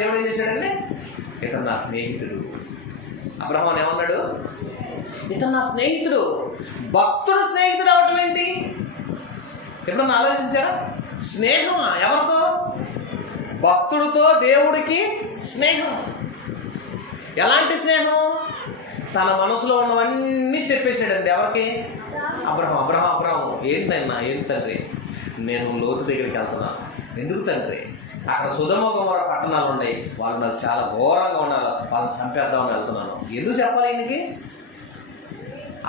దేవుడు ఏం చేశాడండి? ఇతను నా స్నేహితుడు. అబ్రహాం ఏమన్నాడు? ఇతను నా స్నేహితుడు. భక్తుడు స్నేహితుడు అవటం ఏంటి? ఎప్పుడన్నా ఆలోచించారా? స్నేహమా? ఎవరితో? భక్తుడితో దేవుడికి స్నేహం. ఎలాంటి స్నేహం? తన మనసులో ఉన్నవన్నీ చెప్పేశాడండి. ఎవరికి? అబ్రహాం. అబ్రహాం ఏంటన్నా, ఏంటి తండ్రి, నేను లోతు దగ్గరికి వెళ్తున్నాను. ఎందుకు తండ్రి? అక్కడ సొదొమ గొమొర్రా పట్టణాలు ఉన్నాయి, వాళ్ళు నాకు చాలా ఘోరంగా ఉన్నారు, వాళ్ళని చంపేద్దామని వెళ్తున్నాను. ఎందుకు చెప్పాలి ఈయనకి?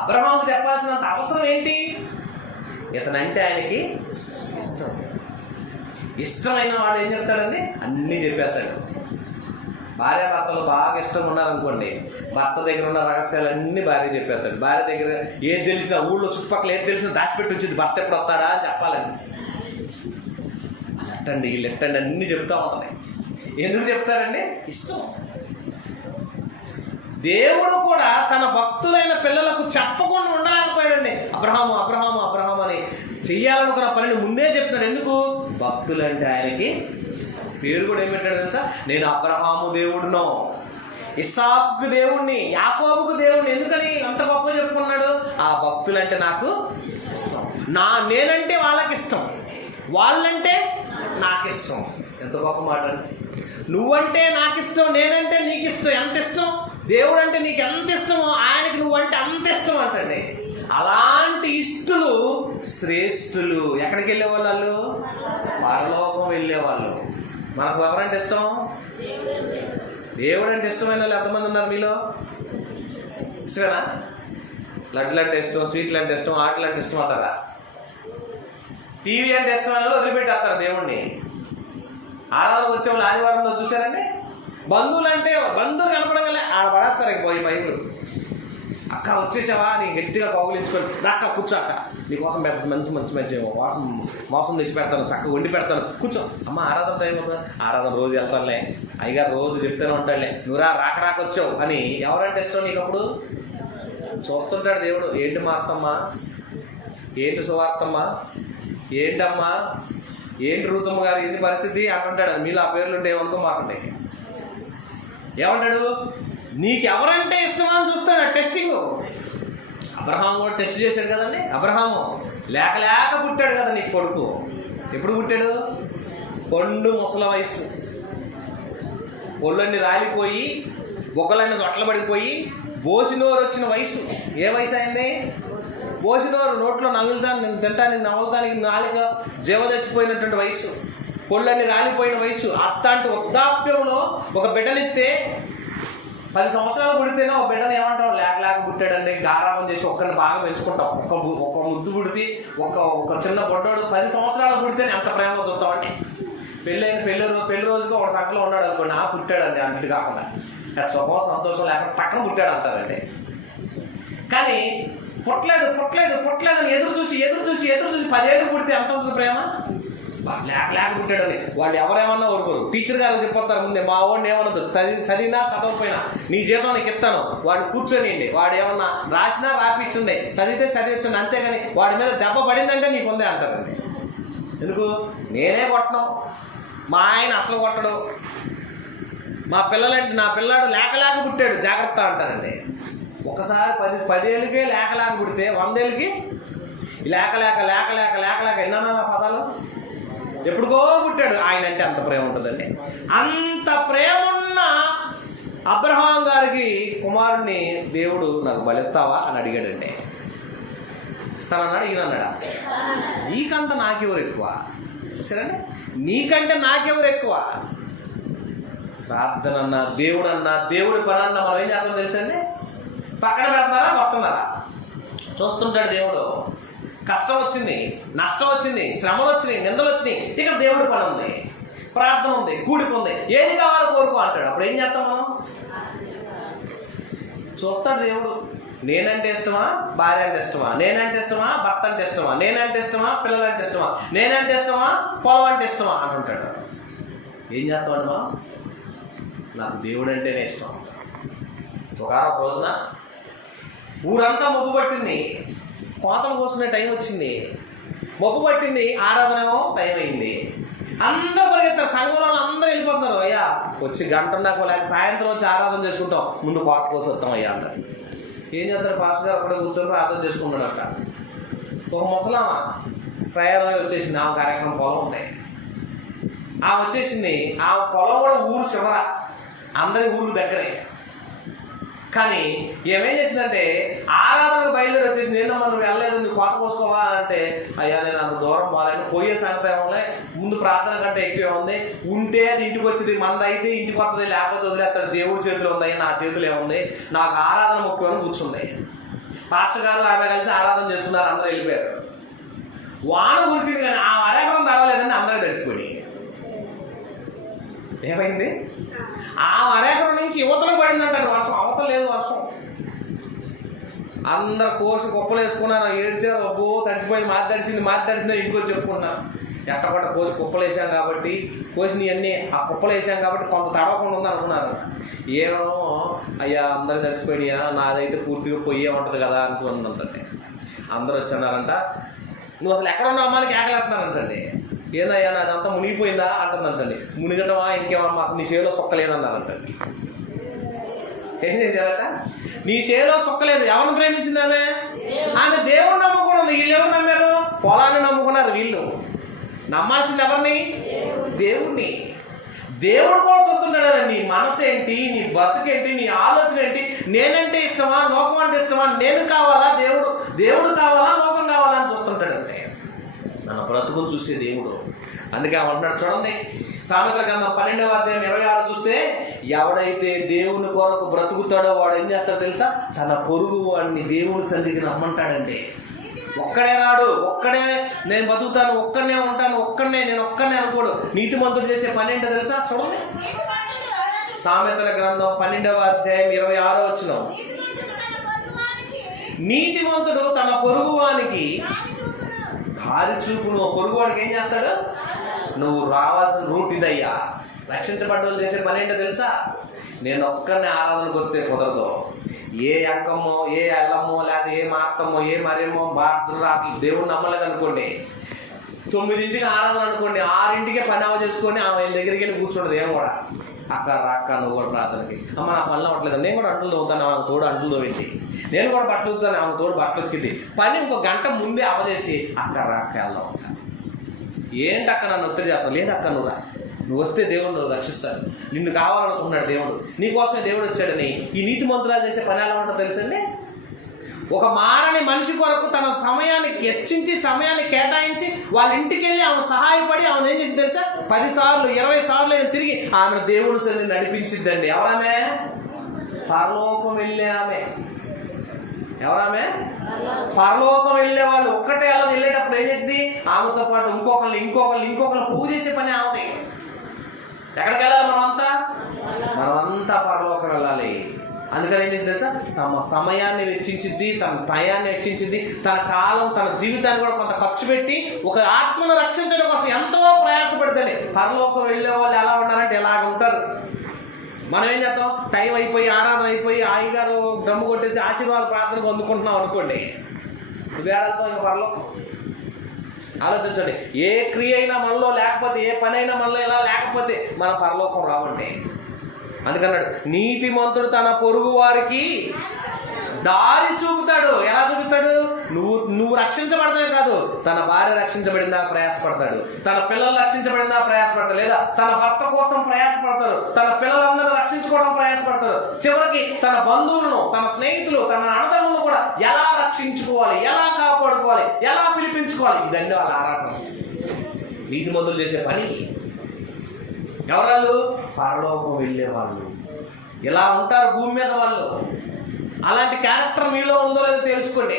అబ్రహాంకు చెప్పాల్సినంత అవసరం ఏంటి? ఇతనంటే ఆయనకి ఇష్టం. ఇష్టమైన వాడు ఏం చెప్తాడండి? అన్నీ చెప్పేస్తాడు. భార్యాభర్తలు బాగా ఇష్టం ఉన్నారనుకోండి, భర్త దగ్గర ఉన్న రహస్యాలు అన్నీ భార్య చెప్పేస్తాడు. భార్య దగ్గర ఏది తెలిసినా, ఊళ్ళో చుట్టుపక్కల ఏది తెలిసినా దాచిపెట్టి వచ్చింది, భర్త ఎప్పుడు వస్తాడా అని చెప్పాలండి. లెట్టండి లెట్టండి అన్నీ చెప్తూ ఉంటుంది. ఎందుకు చెప్తారండి? ఇష్టం. దేవుడు కూడా తన భక్తులైన పిల్లలకు చెప్పకుండా ఉండలేకపోయాడండి. అబ్రహాము అబ్రహాము అబ్రహాము అని చెయ్యాలనుకున్న పనిని ముందే చెప్తున్నాడు. ఎందుకు? భక్తులంటే ఆయనకి పేరు కూడా ఏం పెట్టాడు తెలుసా? నేను అబ్రహాము దేవుడును, ఇస్సాకుకు దేవుణ్ణి, యాకోబుకు దేవుణ్ణి. ఎందుకని అంత గొప్ప చెప్పుకున్నాడు? ఆ భక్తులంటే నాకు ఇష్టం. నేనంటే వాళ్ళకి ఇష్టం, వాళ్ళంటే నాకు ఇష్టం. ఎంత గొప్ప మాట అండి! నువ్వంటే నాకు ఇష్టం, నేనంటే నీకు ఇష్టం. ఎంత ఇష్టం? దేవుడు అంటే నీకు ఎంత ఇష్టమో ఆయనకి నువ్వంటే అంత ఇష్టం అంటండి. అలాంటి ఇష్టలు శ్రేష్ఠులు. ఎక్కడికి వెళ్ళేవాళ్ళు? వాళ్ళు పరలోకం వెళ్ళేవాళ్ళు. మనకు ఎవరంటే ఇష్టం? దేవుడు అంటే ఇష్టమైన వాళ్ళు ఎంతమంది ఉన్నారు మీలో? ఇష్టమేనా? లడ్లు అంటే ఇష్టం, స్వీట్లు అంటే ఇష్టం, ఆటలు అంటే ఇష్టం అంటారా? టీవీ అంటే ఇష్టమైన వాళ్ళు వదిలిపెట్టేస్తారు దేవుణ్ణి. ఆరాధనకు వచ్చే వాళ్ళు ఆదివారం రోజు చూసారండి, బంధువులు అంటే బంధువులు కనపడగలే ఆడ పడేస్తారు. పోయి బైబుల్ అక్క వచ్చేసావా నీ గట్టిగా కౌగులించుకొని దాక్క కూర్చో, అక్క నీకోసం మంచి మంచి మంచి మోసం తెచ్చి పెడతాను, చక్కగా వండి పెడతాను, కూర్చో. అమ్మ ఆరాధన టైం అవుతుంది, ఆరాధన రోజు వెళ్తానులే, అయ్యగారు రోజు చెప్తూనే ఉంటాడులే, నువ్వు రాక వచ్చావు అని. ఎవరంటే ఇష్టం నీకు? అప్పుడు చూస్తుంటాడు దేవుడు. ఏంటి మార్తమ్మా, ఏంటి సువార్తమ్మా, ఏంటమ్మా, ఏంటి రూతమ్మ గారు, ఏంటి పరిస్థితి అంటుంటాడు. మీలో ఆ పేర్లు ఉంటే ఏమనుకో మాకండి. ఏమంటాడు? నీకు ఎవరంటే ఇష్టమా అని చూస్తాడు. టెస్టింగ్. అబ్రహాం కూడా టెస్ట్ చేశాడు కదండి. అబ్రహాము లేక పుట్టాడు కదా నీకు కొడుకు. ఎప్పుడు పుట్టాడు? పండు ముసల వయసు, ఒళ్ళన్నీ రాలిపోయి బొగ్గలన్నీ చొట్లబడిపోయి బోసినోరు వచ్చిన వయసు. ఏ వయసు అయింది? బోసినోరు, నోట్లో తినటానికి నవ్వుతానికి నాలుక జీవ చచ్చిపోయినటువంటి వయసు, పొళ్ళన్నీ రాలిపోయిన వయసు. అత్తాంటి వృద్ధాప్యంలో ఒక బిడ్డనిస్తే 10 సంవత్సరాలు పుడితేనే ఒక బిడ్డను ఏమంటాం? లేక పుట్టాడండి. గారాబం చేసి ఒక్కరిని బాగా పెంచుకుంటాం. ఒక ముద్దు పుడితే ఒక చిన్న బొడ్డోడు 10 సంవత్సరాలు పుడితేనే ఎంత ప్రేమ చూస్తామండి. పెళ్లి రోజుకి ఒక సంఖ్యలో ఉన్నాడు అనుకోండి, పుట్టాడండి అన్నిటి కాకుండా, సుఖం సంతోషం లేకుండా పక్కన పుట్టాడు అంటారండి. కానీ పుట్టలేదు అని ఎదురు చూసి 10 ఏళ్ళు పుడితే ఎంత ఉంటుంది ప్రేమ? లేక పుట్టాడని వాళ్ళు ఎవరేమన్నా ఊరుకోరు. టీచర్ గారు చెప్పొస్తారు ముందే, మా వాడిని ఏమన్నది, చదివినా చదవకపోయినా నీ జీతం నీకు ఇస్తాను, వాడు కూర్చొనియండి, వాడు ఏమన్నా రాసినా రాపిచ్చుండే, చదివితే చదివించండి, అంతేగాని వాడి మీద దెబ్బ పడిందంటే నీకు ఉందే అంటారండి. ఎందుకు? నేనే కొట్టను, మా ఆయన అసలు కొట్టడు, నా పిల్లాడు లేక పుట్టాడు జాగ్రత్త అంటారండి. ఒకసారి 10 ఏళ్ళకే లేక పుడితే 100 ఏళ్ళకి లేక ఎన్నన్నా పదాలు. ఎప్పుడుకో పుట్టాడు. ఆయన అంటే అంత ప్రేమ ఉంటుందండి. అంత ప్రేమ ఉన్న అబ్రహాం గారికి కుమారుణ్ణి దేవుడు నాకు బలిస్తావా అని అడిగాడండి. ఇస్తానన్నాడు. ఈయన అన్నాడా? నీకంటే నాకెవరు ఎక్కువ? చూసారండి, నీకంటే నాకెవరు ఎక్కువ? ప్రార్థన అన్నా, దేవుడి పని అన్నా మనం ఏం చేస్తాం తెలుసండి? పక్కన పెడతారా, వస్తున్నారా చూస్తుంటాడు దేవుడు. కష్టం వచ్చింది, నష్టం వచ్చింది, శ్రమలు వచ్చినాయి, నిందలు వచ్చినాయి, ఇక దేవుడి పని ఉంది, ప్రార్థన ఉంది, కూడిక ఉంది, ఏది కావాలో కోరుకో అంటాడు. అప్పుడు ఏం చేస్తాం మనం? చూస్తాడు దేవుడు. నేనంటే ఇష్టమా, భార్య అంటే ఇష్టమా, నేనంటే ఇష్టమా, భర్త అంటే ఇష్టమా, నేనంటే ఇష్టమా, పిల్లలంటే ఇష్టమా, నేనంటే ఇష్టమా, పొలం అంటే ఇష్టమా అంటుంటాడు. ఏం చేస్తామండి మనం? నాకు దేవుడు అంటేనే ఇష్టం. ఒక రోజున ఊరంతా మొగ్గు పట్టింది, కోతలు కోసుకునే టైం వచ్చింది, మొగ్గు పట్టింది, ఆరాధన టైం అయింది, అందరూ పరిగెత్తారు, సంఘంలో అందరూ వెళ్ళిపోతున్నారు. అయ్యా వచ్చి గంట నాకు లేక సాయంత్రం వచ్చి ఆరాధన చేసుకుంటాం, ముందు కోత కోసి వస్తాం అయ్యా అంటారు. ఏం చేస్తాడు పాస్టర్ గారు అక్కడే కూర్చొని ప్రార్థన చేసుకున్నాడట. ఒక ముసలామ ప్రయాణం వచ్చేసింది, ఆమె కార్యక్రమం పొలం ఉంటాయి, ఆమె వచ్చేసింది. ఆ పొలం కూడా ఊరు చివర, అందరి ఊరు దగ్గరే. కానీ ఏమేం చేసిందంటే ఆరాధనకు బయలుదేరి వచ్చేసి, నేను మనం వెళ్ళలేదు, నువ్వు కోత కోసుకోవా అంటే, అయ్యా నేను అంత దూరం పోలేను, పోయే సంగతి ఏమో, ముందు ప్రార్థన కంటే ఎక్కువ ఉంది, ఉంటే అది ఇంటికి వచ్చింది, మనది అయితే ఇంటికి వస్తుంది, లేకపోతే వదిలేస్తాడు, దేవుడి చేతులు ఉన్నాయి, నా చేతులు ఏముంది, నాకు ఆరాధన ముఖ్యమని కూర్చుంది. పాస్టర్ గారు ఆమె కలిసి ఆరాధన చేస్తున్నారు, అందరూ వెళ్ళిపోయారు. వాన కురిసింది కానీ ఆ అరెకరం తగలేదని అందరూ తెలుసుకుని ఏమైంది, ఆ అరెకరం నుంచి యువతలకు పడిందంటారు వర్షం, అవతల లేదు వర్షం. అందరు కోసి కుప్పలు వేసుకున్నారు, ఏడ్చారు, అబ్బో తడిసిపోయింది, మాది తడిసింది ఇంటికి వచ్చి చెప్పుకుంటున్నారు. ఎట్టపట్ట కోసి కుప్పలు వేసాం కాబట్టి, కోసినవి అన్నీ ఆ కుప్పలు వేసాం కాబట్టి కొంత తడవకుండా ఉంది అనుకున్నారు. ఏమో అయ్యా అందరూ తడిసిపోయినాయా, నాదైతే పూర్తిగా పొయ్యే ఉంటుంది కదా అనుకుంటుందంటే, అందరూ వచ్చన్నారంట. నువ్వు అసలు ఎక్కడ ఉన్నావు అమ్మానికి కేకలేస్తున్నారంటండి. ఏందయ్యా నాదంతా మునిగిపోయిందా అంటుందంటండి. మునిగటమా ఇంకేమమ్మా, అసలు నీ చేలో సొక్కలేదన్నారంటండి. ఏం చేశారట, నీ చేలో సొక్కలేదు. ఎవరిని ప్రేమించింది ఆమె? ఆమె దేవుడు నమ్ముకున్నది. వీళ్ళు ఎవరు నమ్మారు? పొలాన్ని నమ్ముకున్నారు. వీళ్ళు నమ్మాల్సింది ఎవరిని? దేవుణ్ణి. దేవుడు కూడా చూస్తుంటాడు, నీ మనసు ఏంటి, నీ బతుకేంటి, నీ ఆలోచన ఏంటి, నేనంటే ఇష్టమా, లోకం అంటే ఇష్టమా, నేను కావాలా, దేవుడు కావాలా, లోకం కావాలా అని చూస్తుంటాడండి. మన బ్రతుకును చూసే దేవుడు. అందుకే అంటున్నాడు చూడండి, సామెతల గ్రంథం 12వ అధ్యాయం 26 చూస్తే, ఎవడైతే దేవుని కొరకు బ్రతుకుతాడో వాడు ఏం చేస్తాడో తెలుసా, తన పొరుగు వాడిని దేవుని సన్నిధికి రమ్మంటాడండి. ఒక్కడే రాడు, ఒక్కడే నేను బతుకుతాను, ఒక్కడనే ఉంటాను, నేను ఒక్కడనే అనుకోడు. నీతిమంతుడు చేసే పని ఏంటో తెలుసా? చూడండి, సామెతల గ్రంథం 12వ అధ్యాయం 26 వచనం, నీతిమంతుడు తన పొరుగువానికి దారి చూపును. పొరుగువాడికి ఏం చేస్తాడు? నువ్వు రావాల్సిన రూట్ ఇదయ్యా. రక్షించబడ్డ వాళ్ళు చేసే పని ఏంటో తెలుసా? నేను ఒక్కరిని ఆరాధనకు వస్తే కుదరదు. ఏ అక్కమ్మో, ఏ అల్లమ్మో, లేదా ఏ మార్తమ్మో, ఏ మరేమో బాధ్యత దేవుడు నమ్మలేదు అనుకోండి, 9ంటికి ఆరాధన అనుకోండి, 6ంటికే పని అవ చేసుకొని ఆమె దగ్గరికి వెళ్ళి కూర్చోండి. ఏం కూడా అక్క నువ్వు కూడా ప్రార్థనకి, అమ్మ నా పనులు అవ్వట్లేదు, నేను కూడా అంటులు తవ్వుతాను, ఆమె తోడు అంటులు తవ్వింది, నేను కూడా బట్టలు ఉతుకుతాను, ఆమె తోడు బట్టలు ఉతికింది. పని ఇంకో గంట ముందే అవజేసి అక్క వెళ్దాం. ఏంటి అక్క నన్ను ఒత్తిడి చేస్తాను? లేదక్క నువ్వు వస్తే దేవుడు నువ్వు రక్షిస్తాడు, నిన్ను కావాలనుకుంటున్నాడు దేవుడు, నీకోసమే దేవుడు వచ్చాడని. ఈ నీతి మంత్రాలు చేసే పని ఎలా ఉంటుందో తెలుసండి, ఒక మారని మనిషి కొరకు తన సమయాన్ని హెచ్చించి, సమయాన్ని కేటాయించి వాళ్ళ ఇంటికి వెళ్ళి ఆమె సహాయపడి ఆమెను ఏం చేసి తెలుసా, 10 సార్లు 20 సార్లు తిరిగి ఆమె దేవుడి సన్నిధిని నడిపించిద్దండి. ఎవరామె? పరలోకం వెళ్ళే ఆమె. ఎవరామె? పరలోకం వెళ్ళే వాళ్ళు. ఒక్కటే అలా వెళ్ళేటప్పుడు ఏం చేసింది, ఆమెతో పాటు ఇంకొకరిని పూజ చేసే పని ఆమె. ఎక్కడికి వెళ్ళాలి? మనమంతా పరలోకం వెళ్ళాలి. అందుకని ఏం చేసింది తెలుసా, తమ సమయాన్ని వెచ్చించింది, తన టయాన్ని వెచ్చించింది, తన కాలం, తన జీవితాన్ని కూడా కొంత ఖర్చు పెట్టి ఒక ఆత్మను రక్షించడం కోసం ఎంతో ప్రయాసపడుతుంది. పరలోకం వెళ్ళే వాళ్ళు ఎలా ఉన్నారంటే ఎలాగ ఉంటారు. మనం ఏం చేస్తాం, టైం అయిపోయి, ఆరాధన అయిపోయి, ఆయిగారు డ్రమ్ము కొట్టేసి ఆశీర్వాద ప్రార్థనకు అందుకుంటున్నాం అనుకోండి, వేళతో ఇంకా పరలోకం. ఆలోచించండి, ఏ క్రియ అయినా మనలో లేకపోతే, ఏ పని అయినా మనలో ఎలా లేకపోతే మన పరలోకం రావండి. అందుకన్నాడు, నీతిమంతుడు తన పొరుగు వారికి దారి చూపుతాడు. ఎలా చూపుతాడు? నువ్వు రక్షించబడతావు కాదు, తన భార్య రక్షించబడిందా ప్రయాసపడతాడు, తన పిల్లలు రక్షించబడిందా ప్రయాసపడతాడు, లేదా తన భర్త కోసం ప్రయాసపడతాడు, తన పిల్లలందరూ రక్షించుకోవడం ప్రయాసపడతాడు, చివరికి తన బంధువులను, తన స్నేహితులు, తన అన్నదమ్ములను కూడా ఎలా రక్షించుకోవాలి, ఎలా కాపాడుకోవాలి, ఎలా పిలిపించుకోవాలి, ఇదన్నీ వాళ్ళ ఆరాటం. నీతిమంతులు చేసే పని. ఎవరాళ్ళు? పరలోకం వెళ్ళే వాళ్ళు. ఇలా ఉంటారు భూమి మీద వాళ్ళు. అలాంటి క్యారెక్టర్ మీలో ఉందో లేదో తెలుసుకోండి.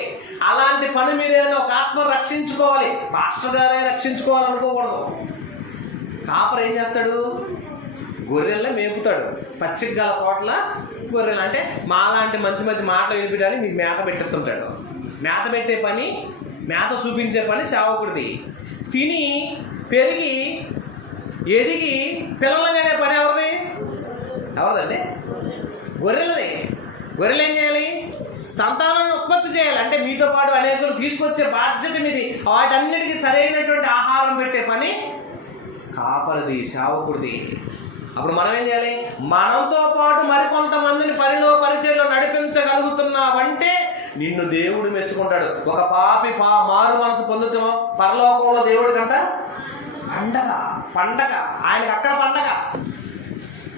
అలాంటి పని మీరేదో ఒక ఆత్మ రక్షించుకోవాలి. పాస్టర్ గారే రక్షించుకోవాలనుకోకూడదు. కాపర్ ఏం చేస్తాడు? గొర్రెల్ని మేపుతాడు. పచ్చిక గల చోట్ల గొర్రెలు అంటే మాలాంటి మంచి మాటలు వినిపించాలని మీకు మేత పెట్టేస్తుంటాడు. మేత పెట్టే పని, మేత చూపించే పని సేవకుడిది. తిని పెరిగి ఎదిగి పిల్లలని అనే పని ఎవరిదండి? గొర్రెలది. గొర్రెలు ఏం చేయాలి? సంతానాన్ని ఉత్పత్తి చేయాలి. అంటే మీతో పాటు అనేకులు తీసుకొచ్చే బాధ్యత మీది. వాటన్నిటికీ సరైనటువంటి ఆహారం పెట్టే పని కాపరిది, సేవకుడిది. అప్పుడు మనం ఏం చేయాలి? మనతో పాటు మరికొంతమందిని పనిలో పరిచయంలో నడిపించగలుగుతున్నావంటే నిన్ను దేవుడు మెచ్చుకుంటాడు. ఒక పాపి మారు మనసు పొందుతాం పరలోకంలో దేవుడి కంట పండగ ఆయనకి అక్కడ పండగ.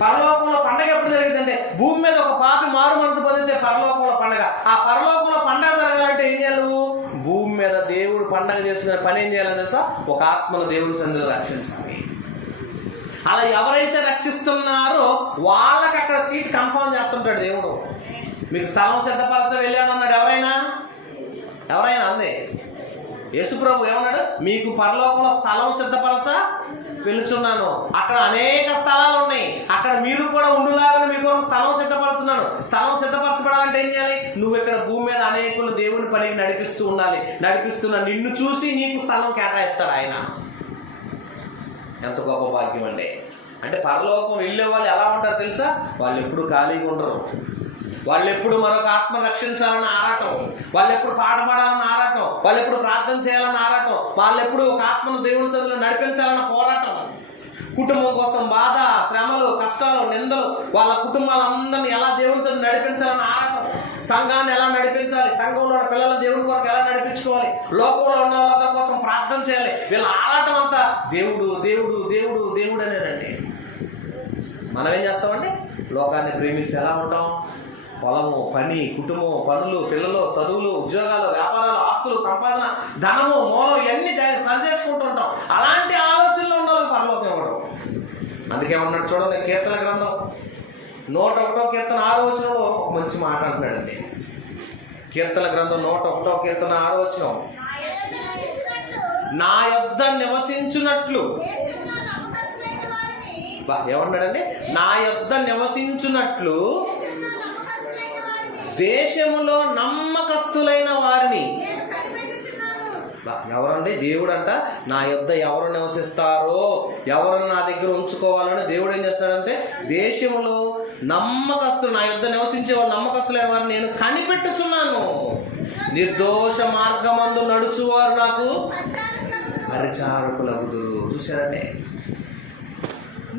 పరలోకంలో పండగ ఎప్పుడు జరిగిందంటే భూమి మీద ఒక పాపి మారు మనసు పొందితే పరలోకంలో పండగ. ఆ పరలోకంలో పండగ జరగాలంటే ఏం చేయాలి? భూమి మీద దేవుడు పండగ చేస్తున్న పని ఏం చేయాలని తెలుసా? ఒక ఆత్మను దేవుని సన్నిధిలో రక్షించాలి. అలా ఎవరైతే రక్షిస్తున్నారో వాళ్ళకి అక్కడ సీట్ కన్ఫర్మ్ చేస్తుంటాడు దేవుడు. మీకు స్థలం సిద్ధపరచ వెళ్ళానన్నాడు. ఎవరైనా అందే? యేసుప్రభు ఏమన్నాడు? మీకు పరలోకంలో స్థలం సిద్ధపరచ వెళుచున్నాను, అక్కడ అనేక స్థలాలు ఉన్నాయి, అక్కడ మీరు కూడా ఉండులాగా మీకు స్థలం సిద్ధపరుచున్నాను. స్థలం సిద్ధపరచబడాలంటే ఏం చేయాలి? నువ్వు ఇక్కడ భూమి మీద అనేకులు దేవుని పనికి నడిపిస్తూ ఉండాలి. నడిపిస్తున్నా నిన్ను చూసి నీకు స్థలం కేటాయిస్తాడు ఆయన. ఎంత గొప్ప భాగ్యం అండి. అంటే పరలోకం వెళ్ళే వాళ్ళు ఎలా ఉంటారో తెలుసా? వాళ్ళు ఎప్పుడు ఖాళీగా ఉండరు. వాళ్ళు ఎప్పుడు మరొక ఆత్మ రక్షించాలని ఆరాటం, వాళ్ళు ఎప్పుడు పాట పాడాలని ఆరాటం, వాళ్ళు ఎప్పుడు ప్రార్థన చేయాలని ఆరాటం, వాళ్ళు ఎప్పుడు ఒక ఆత్మను దేవుని సన్నిధిలో నడిపించాలన్న పోరాటం. కుటుంబం కోసం బాధ, శ్రమలు, కష్టాలు, నిందలు, వాళ్ళ కుటుంబాలందరినీ ఎలా దేవుని సన్నిధిలో నడిపించాలని ఆరాటం. సంఘాన్ని ఎలా నడిపించాలి, సంఘంలో ఉన్న పిల్లల దేవుడి కొరకు ఎలా నడిపించుకోవాలి, లోకంలో ఉన్న వాళ్ళ కోసం ప్రార్థన చేయాలి. వీళ్ళ ఆరాటం అంతా దేవుడు దేవుడు దేవుడు దేవుడు అనేనండి. మనం ఏం చేస్తామండి? లోకాన్ని ప్రేమిస్తే ఎలా ఉంటాం? పొలము, పని, కుటుంబం, పనులు, పిల్లలు, చదువులు, ఉద్యోగాలు, వ్యాపారాలు, ఆస్తులు, సంపాదన, ధనము, మూలం ఇవన్నీ సరి చేసుకుంటూ ఉంటాం. అలాంటి ఆలోచనలు ఉండాలి పరలోకం ఇవ్వడం. అందుకే ఉన్నాడు చూడండి, కీర్తన గ్రంథం 101వ కీర్తన 6వ వచనంలో ఒక మంచి మాట అంటున్నాడండి. కీర్తన గ్రంథం 101వ కీర్తన 6వ వచనం, నా యొద్ద నివసించున్నట్లు. ఏమన్నాడండి? నా యొద్ద నివసించున్నట్లు దేశములో నమ్మకస్తులైన వారిని. ఎవరండి? దేవుడు అంట నా యొద్ద ఎవరు నివసిస్తారో, ఎవరు నా దగ్గర ఉంచుకోవాలని దేవుడు ఏం చేస్తాడంటే దేశంలో నమ్మకస్తులు, నా యొద్ద నివసించే వాళ్ళు నమ్మకస్తులైన వారిని నేను కనిపెట్టుచున్నాను. నిర్దోష మార్గమందు నడుచువారు నాకు పరిచారకులగుదురు. చూశారంటే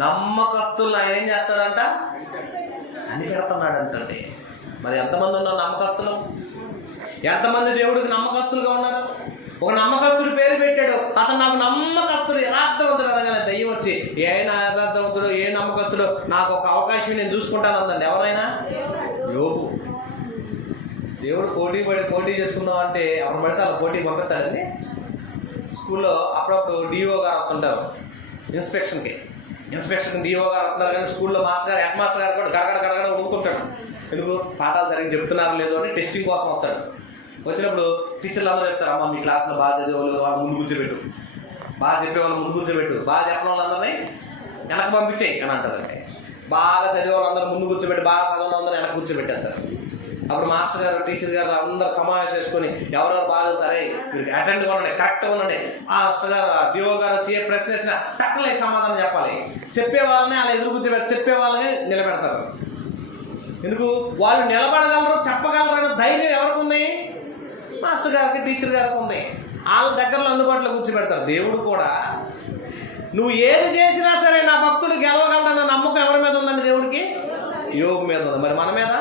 నమ్మకస్తులు ఆయన ఏం చేస్తాడంట? కనిపెడుతున్నాడంటే. మరి ఎంతమంది ఉన్నారు నమ్మకస్తులు? ఎంతమంది దేవుడికి నమ్మకస్తులుగా ఉన్నారు? ఒక నమ్మకస్తుడు పేరు పెట్టాడు, అతను నాకు నమ్మకస్తుడు, యథార్థవంతుడు అనగానే దయ్యం వచ్చి ఏ అయినా యథార్థవంతుడు, ఏ నమ్మకస్తుడు, నాకు ఒక అవకాశం నేను చూసుకుంటాను అందండి. ఎవరైనా? యోబు. దేవుడు పోటీ చేసుకుందాం అంటే ఎవరు పడితే అలా పోటీ పంపిస్తాడండి. స్కూల్లో అప్పుడప్పుడు డిఓ గారు వస్తుంటారు ఇన్స్పెక్షన్ డిఓ గారు వస్తున్నారు, కానీ స్కూల్లో మాస్టర్ గారు, హెడ్ మాస్టర్ గారు కూడా గడగడ ఉడుకుతుంటాడు. ఎందుకు? పాఠాలు సరిగ్గా చెప్తున్నారో లేదో అని టెస్టింగ్ కోసం వస్తాడు. వచ్చినప్పుడు టీచర్లు అందరూ చెప్తారు, అమ్మ మీ క్లాస్లో బాగా చదివేవాళ్ళు వాళ్ళు ముందు కూర్చోబెట్టు, బాగా చెప్పేవాళ్ళు ముందు కూర్చోబెట్టు, బాగా చెప్పిన వాళ్ళందరినీ వెనక్కి పంపించేయి అని అంటారంటే. బాగా చదివే వాళ్ళందరూ ముందు కూర్చోబెట్టి, బాగా చదివిన వాళ్ళందరూ వెనక్కి కూర్చోబెట్టేస్తారు. అప్పుడు మాస్టర్ గారు, టీచర్ గారు అందరూ సమావేశం చేసుకొని ఎవరెవరు బాగా చదువుతారే మీరు అటెండ్గా ఉండండి, కరెక్ట్గా ఉండండి. మాస్టర్ గారు డిఓ గారు వచ్చి ఏ ప్రశ్న వేసినా టక్కున సమాధానం చెప్పాలి. చెప్పే వాళ్ళని అలా ఎదురు కూర్చోబెట్టి చెప్పే వాళ్ళని నిలబెడతారు. ఎందుకు? వాళ్ళు నిలబడగలరు, చెప్పగలరు అనే ధైర్యం ఎవరికి ఉంది? మాస్టర్ గారికి, టీచర్ గారికి ఉంది. వాళ్ళ దగ్గరలో అందుబాటులో కూర్చోబెడతారు. దేవుడు కూడా నువ్వు ఏది చేసినా సరే నా భక్తుడు గెలవగలడన్న నమ్మకం ఎవరి మీద ఉందండి? దేవుడికి యోబు మీద ఉంది. మరి మన మీద?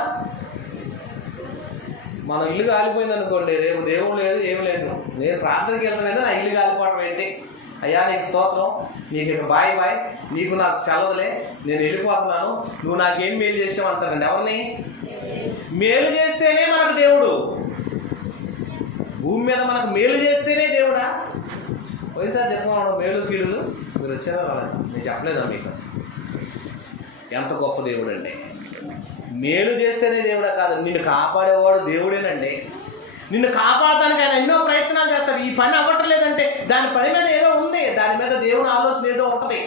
మన ఇల్లు కాలిపోయింది అనుకోండి, రేపు దేవుడు లేదు, ఏం లేదు, నేను ప్రార్థనకి వెళ్తాను, నా ఇల్లు కాలిపోవటం ఏంటి? అయ్యా నీకు స్తోత్రం, నీకు ఇక బాయ్ నీకు నాకు చల్లదులే, నేను వెళ్ళిపోతున్నాను, నువ్వు నాకేం మేలు చేసావు అంటారండి. ఎవరిని? మేలు చేస్తేనే మనకు దేవుడు. భూమి మీద మనకు మేలు చేస్తేనే దేవుడా? పోయినసారి చెప్పమన్నాడు మేలు కీడులు, మీరు వచ్చారా? నేను చెప్పలేదా మీకు? ఎంత గొప్ప దేవుడు అండి. మేలు చేస్తేనే దేవుడా కాదు, నిన్ను కాపాడేవాడు దేవుడేనండి. నిన్ను కాపాడటానికి ఆయన ఎన్నో ప్రయత్నాలు చేస్తాడు. ఈ పని అవ్వట్లేదంటే దాని పని మీద ఏదో ఉంది, దాని మీద దేవుని ఆలోచన ఏదో ఉంటుంది.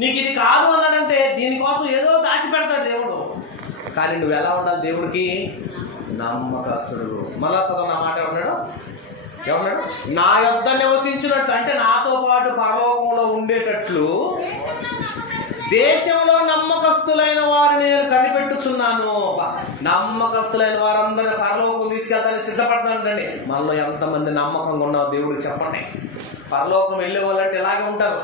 నీకు ఇది కాదు అన్నాడంటే దీనికోసం ఏదో దాచి పెడతాడు దేవుడు. కానీ నువ్వు ఎలా ఉండాలి? దేవుడికి నమ్మకస్తుడు. మళ్ళా చదువు నా మాట ఏమన్నాడు? నా యొద్ద నివసించినట్టు, అంటే నాతో పాటు పరలోకంలో ఉండేటట్లు దేశంలో నమ్మకస్తులైన వారిని నేను కనిపెట్టుచున్నాను. నమ్మకస్తులైన వారందరినీ పరలోకం తీసుకెళ్తానికి సిద్ధపడతానండి. మనలో ఎంతమంది నమ్మకంగా ఉన్నావు దేవుడికి చెప్పండి. పరలోకం వెళ్ళే వాళ్ళంటే ఇలాగే ఉంటారు.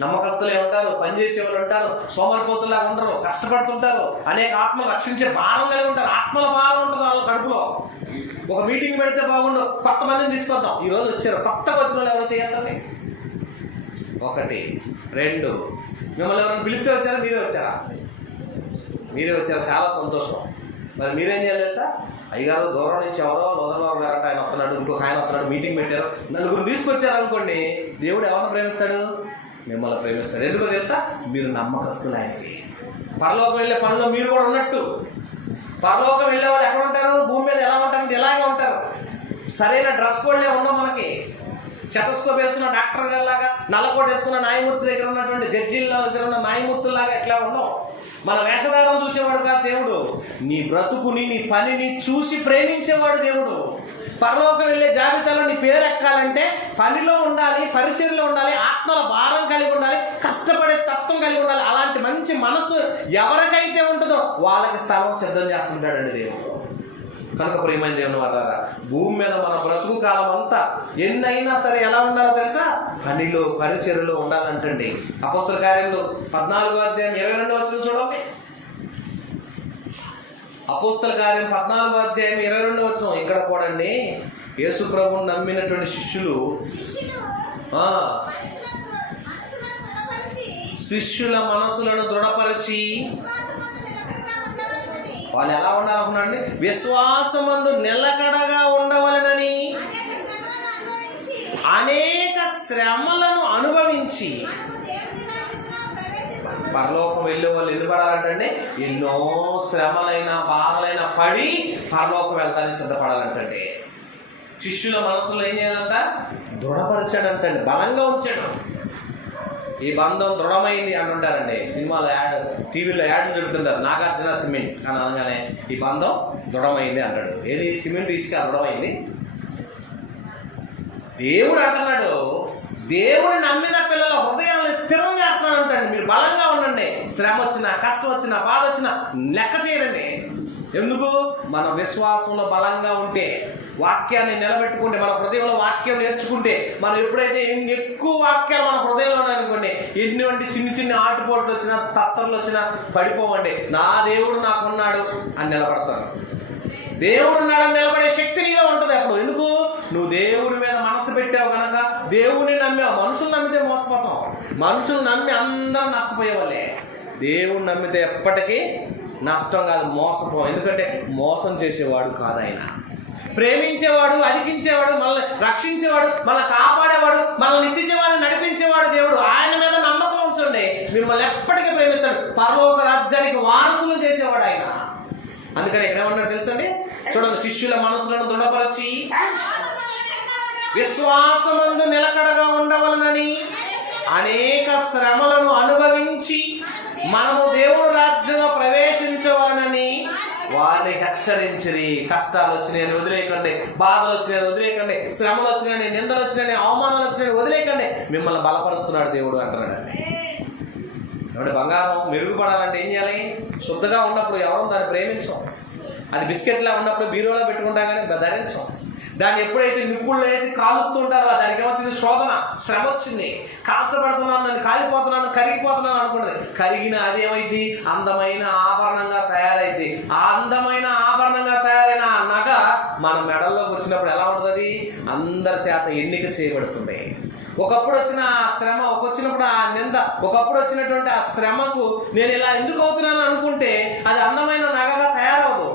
నమ్మకస్తులే ఉంటారు, పనిచేసే వాళ్ళు ఉంటారు, సోమరిపోతులాగా ఉండరు, కష్టపడుతుంటారు, అనేక ఆత్మలు రక్షించే భారం కలిగి ఉంటారు. ఆత్మల భారం ఉంటుంది వాళ్ళ కడుపులో. ఒక మీటింగ్ పెడితే బాగుండు, కొత్త మందిని తీసుకొద్దాం. ఈరోజు వచ్చారు, కొత్తగా వచ్చిన వాళ్ళు ఎవరు చేయాలి? 1, 2 మిమ్మల్ని ఎవరైనా పిలిస్తే వచ్చారా? మీరే వచ్చారా? చాలా సంతోషం. మరి మీరేం చేయాలి తెలుసా? అయ్యగారు దూరం నుంచి ఎవరో లోదరబాబు గారు ఆయన వస్తున్నాడు, ఇంకొక ఆయన వస్తున్నాడు, మీటింగ్ పెట్టారు, 4 తీసుకొచ్చారు అనుకోండి, దేవుడు ఎవరిని ప్రేమిస్తాడు? మిమ్మల్ని ప్రేమిస్తాడు. ఎందుకో తెలుసా? మీరు నమ్మకస్తులు ఆయనకి. పరలోకం వెళ్ళే పనిలో మీరు కూడా ఉన్నట్టు. పరలోకం వెళ్ళే వాళ్ళు ఎక్కడ ఉంటారు? భూమి మీద ఎలా ఉంటారంటే ఇలాగే ఉంటారు. సరైన డ్రెస్ కోడ్లే ఉన్నాం మనకి. శతస్కోప్ వేసుకున్న డాక్టర్ గారిలాగా, నల్లకోట వేసుకున్న న్యాయమూర్తి దగ్గర ఉన్నటువంటి జడ్జీల దగ్గర ఉన్న న్యాయమూర్తుల్లాగా ఎట్లా ఉన్నాం. మన వేషధారం చూసేవాడు కాదు దేవుడు. నీ బ్రతుకుని, నీ పనిని చూసి ప్రేమించేవాడు దేవుడు. పరలోకం వెళ్ళే జాబితాలో నీ పేరు ఎక్కాలంటే పనిలో ఉండాలి, పరిచర్లో ఉండాలి, ఆత్మల భారం కలిగి ఉండాలి, కష్టపడే తత్వం కలిగి ఉండాలి. అలాంటి మంచి మనసు ఎవరికైతే ఉంటుందో వాళ్ళకి స్థలం సిద్ధం చేస్తుంటాడండి దేవుడు. కనుక ప్రియమైన దేవుని వారారా, భూమి మీద మన బ్రతుకు కాలం అంతా ఎన్నైనా సరే ఎలా ఉండాలో తెలుసా? పనిలో, పరిచర్లో ఉండాలంటండి. అపోస్తల కార్యములు 14వ అధ్యాయం 22వ వచనం చూడండి. అపోస్తల కార్యం 14వ అధ్యాయం 22వ వచనం. ఇక్కడ కూడా అండి, యేసు ప్రభువుని నమ్మినటువంటి శిష్యుల మనసులను దృఢపరిచి వాళ్ళు ఎలా ఉండాలనుకున్నారండి? విశ్వాసమందు నిలకడగా ఉండవలెనని అనేక శ్రమలను అనుభవించి. పరలోకం వెళ్ళే వాళ్ళు ఎన్ని పడాలంటే ఎన్నో శ్రమలైన, బాధలైన పడి పరలోకం వెళ్తానికి సిద్ధపడాలంటే. శిష్యుల మనసులో ఏం చేయాలంట? దృఢపరిచాడంటండి, బలంగా ఉంచాడు. ఈ బంధం దృఢమైంది అంటుంటారండి. సినిమాలో టీవీలో యాడ్లు చెబుతుంటారు, నాగార్జున సిమెంట్ అని అనగానే ఈ బంధం దృఢమైంది అంటాడు. ఏది? సిమెంట్ ఇసుక దృఢమైంది. దేవుడు అంటున్నాడు, దేవుడు నమ్మిన పిల్లల హృదయాలను స్థిరం చేస్తున్నాడంటండి. మీరు బలంగా ఉండండి. శ్రమ వచ్చినా, కష్టం వచ్చినా, బాధ వచ్చినా లెక్క చేయరండి. ఎందుకు? మన విశ్వాసంలో బలంగా ఉంటే, వాక్యాన్ని నిలబెట్టుకుంటే, మన హృదయంలో వాక్యం నేర్చుకుంటే, మనం ఎప్పుడైతే ఎక్కువ వాక్యాలు మన హృదయంలో అనుకోండి, ఎటువంటి చిన్న ఆటుపోట్లు వచ్చినా, తత్తర్లు వచ్చినా పడిపోవండి. నా దేవుడు నాకున్నాడు అని నిలబడతారు. దేవుడు ఉన్నాడని నిలబడే శక్తి నీలో ఉంటుంది అప్పుడు. ఎందుకు? నువ్వు దేవుడి మీద మనసు పెట్టావు కనుక, దేవుడిని నమ్మావు. మనుషులు నమ్మితే మోసపోతాం. మనుషులు నమ్మి అందరూ నష్టపోయేవాళ్ళే. దేవుడు నమ్మితే ఎప్పటికీ నష్టం కాదు, మోసపోం. ఎందుకంటే మోసం చేసేవాడు కాదు ఆయన. ప్రేమించేవాడు, అధికించేవాడు, మనల్ని రక్షించేవాడు, మనల్ని కాపాడేవాడు, మనల్ని నిత్య జీవాన్ని నడిపించేవాడు దేవుడు. ఆయన మీద నమ్మకం ఉంచండి, మిమ్మల్ని ఎప్పటికీ ప్రేమిస్తాడు. పరలోక రాజ్యానికి వారసులు చేసేవాడు ఆయన. అందుకని ఇక్కడ ఏమన్నాడు తెలుసండి? చూడండి, శిష్యుల మనసులను దృఢపరచి విశ్వాసమందు నిలకడగా ఉండవలనని అనేక శ్రమలను అనుభవించి మనము దేవుని రాజ్యంలో ప్రవేశించవలనని వారిని హెచ్చరించిరి. కష్టాలు వచ్చినాయని వదిలేయకండి, బాధలు వచ్చినాయని వదిలేయకండి, శ్రమలు వచ్చినాయని, నిందలు వచ్చినాయని, అవమానాలు వచ్చినాయని వదిలేయకండి, మిమ్మల్ని బలపరుస్తున్నాడు దేవుడు అంటున్నాడు. కాబట్టి బంగారం మెరుగుపడాలంటే ఏం చేయాలి? శుద్ధగా ఉన్నప్పుడు ఎవరో దాన్ని ప్రేమించం. అది బిస్కెట్లా ఉన్నప్పుడు బీరోలో పెట్టుకుంటాం కానీ ధరించం. దాన్ని ఎప్పుడైతే నిప్పుళ్ళు వేసి కాలుస్తూ ఉంటారో దానికి ఏమొచ్చింది? శోధన, శ్రమ వచ్చింది. కాల్చబడుతున్నాను, నేను కాలిపోతున్నాను, కరిగిపోతున్నాను అనుకున్నది. కరిగిన అదేమైంది? అందమైన ఆభరణంగా తయారైంది. ఆ అందమైన ఆభరణంగా తయారైన ఆ నగ మన మెడల్లోకి వచ్చినప్పుడు ఎలా ఉంటుంది? అందరి చేత ఎన్నిక చేయబడుతుంది. ఒకప్పుడు వచ్చిన ఆ శ్రమ, వచ్చినప్పుడు ఆ నింద, ఒకప్పుడు వచ్చినటువంటి ఆ శ్రమకు నేను ఇలా ఎందుకు అవుతున్నాను అనుకుంటే అది అందమైన నగగా తయారవదు.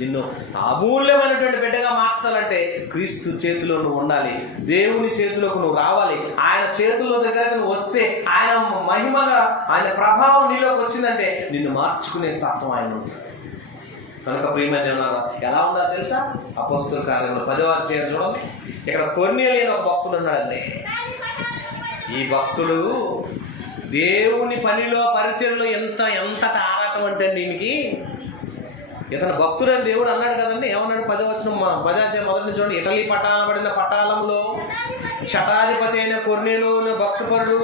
నిన్ను అమూల్యమైనటువంటి బిడ్డగా మార్చాలంటే క్రీస్తు చేతిలో నువ్వు ఉండాలి, దేవుని చేతిలోకి నువ్వు రావాలి. ఆయన చేతుల్లో దగ్గరకు నువ్వు వస్తే, ఆయన మహిమగా, ఆయన ప్రభావం నీలోకి వచ్చిందంటే నిన్ను మార్చుకునే తత్వం ఆయన ఉంటుంది. కనుక ప్రియమైన ఎలా ఉందో తెలుసా? అపోస్తల కార్యంలో 10వ అధ్యాయం చూడండి. ఇక్కడ కొర్నేలియు అనే ఒక భక్తుడు ఉన్నాడండి. ఈ భక్తుడు దేవుని పనిలో, పరిచయంలో ఎంత ఆరాటం అంటే దీనికి, ఇతను భక్తుడని దేవుడు అన్నాడు కదండి. ఏమన్నాడు? 10వ వచనం 10వ అధ్యాయం మొదటి నుంచి చూడండి. ఇటలీ పట్టణపడిన పటాలంలో శతాధిపతి అయిన కొర్నేలియు అనే భక్తిపరుడు.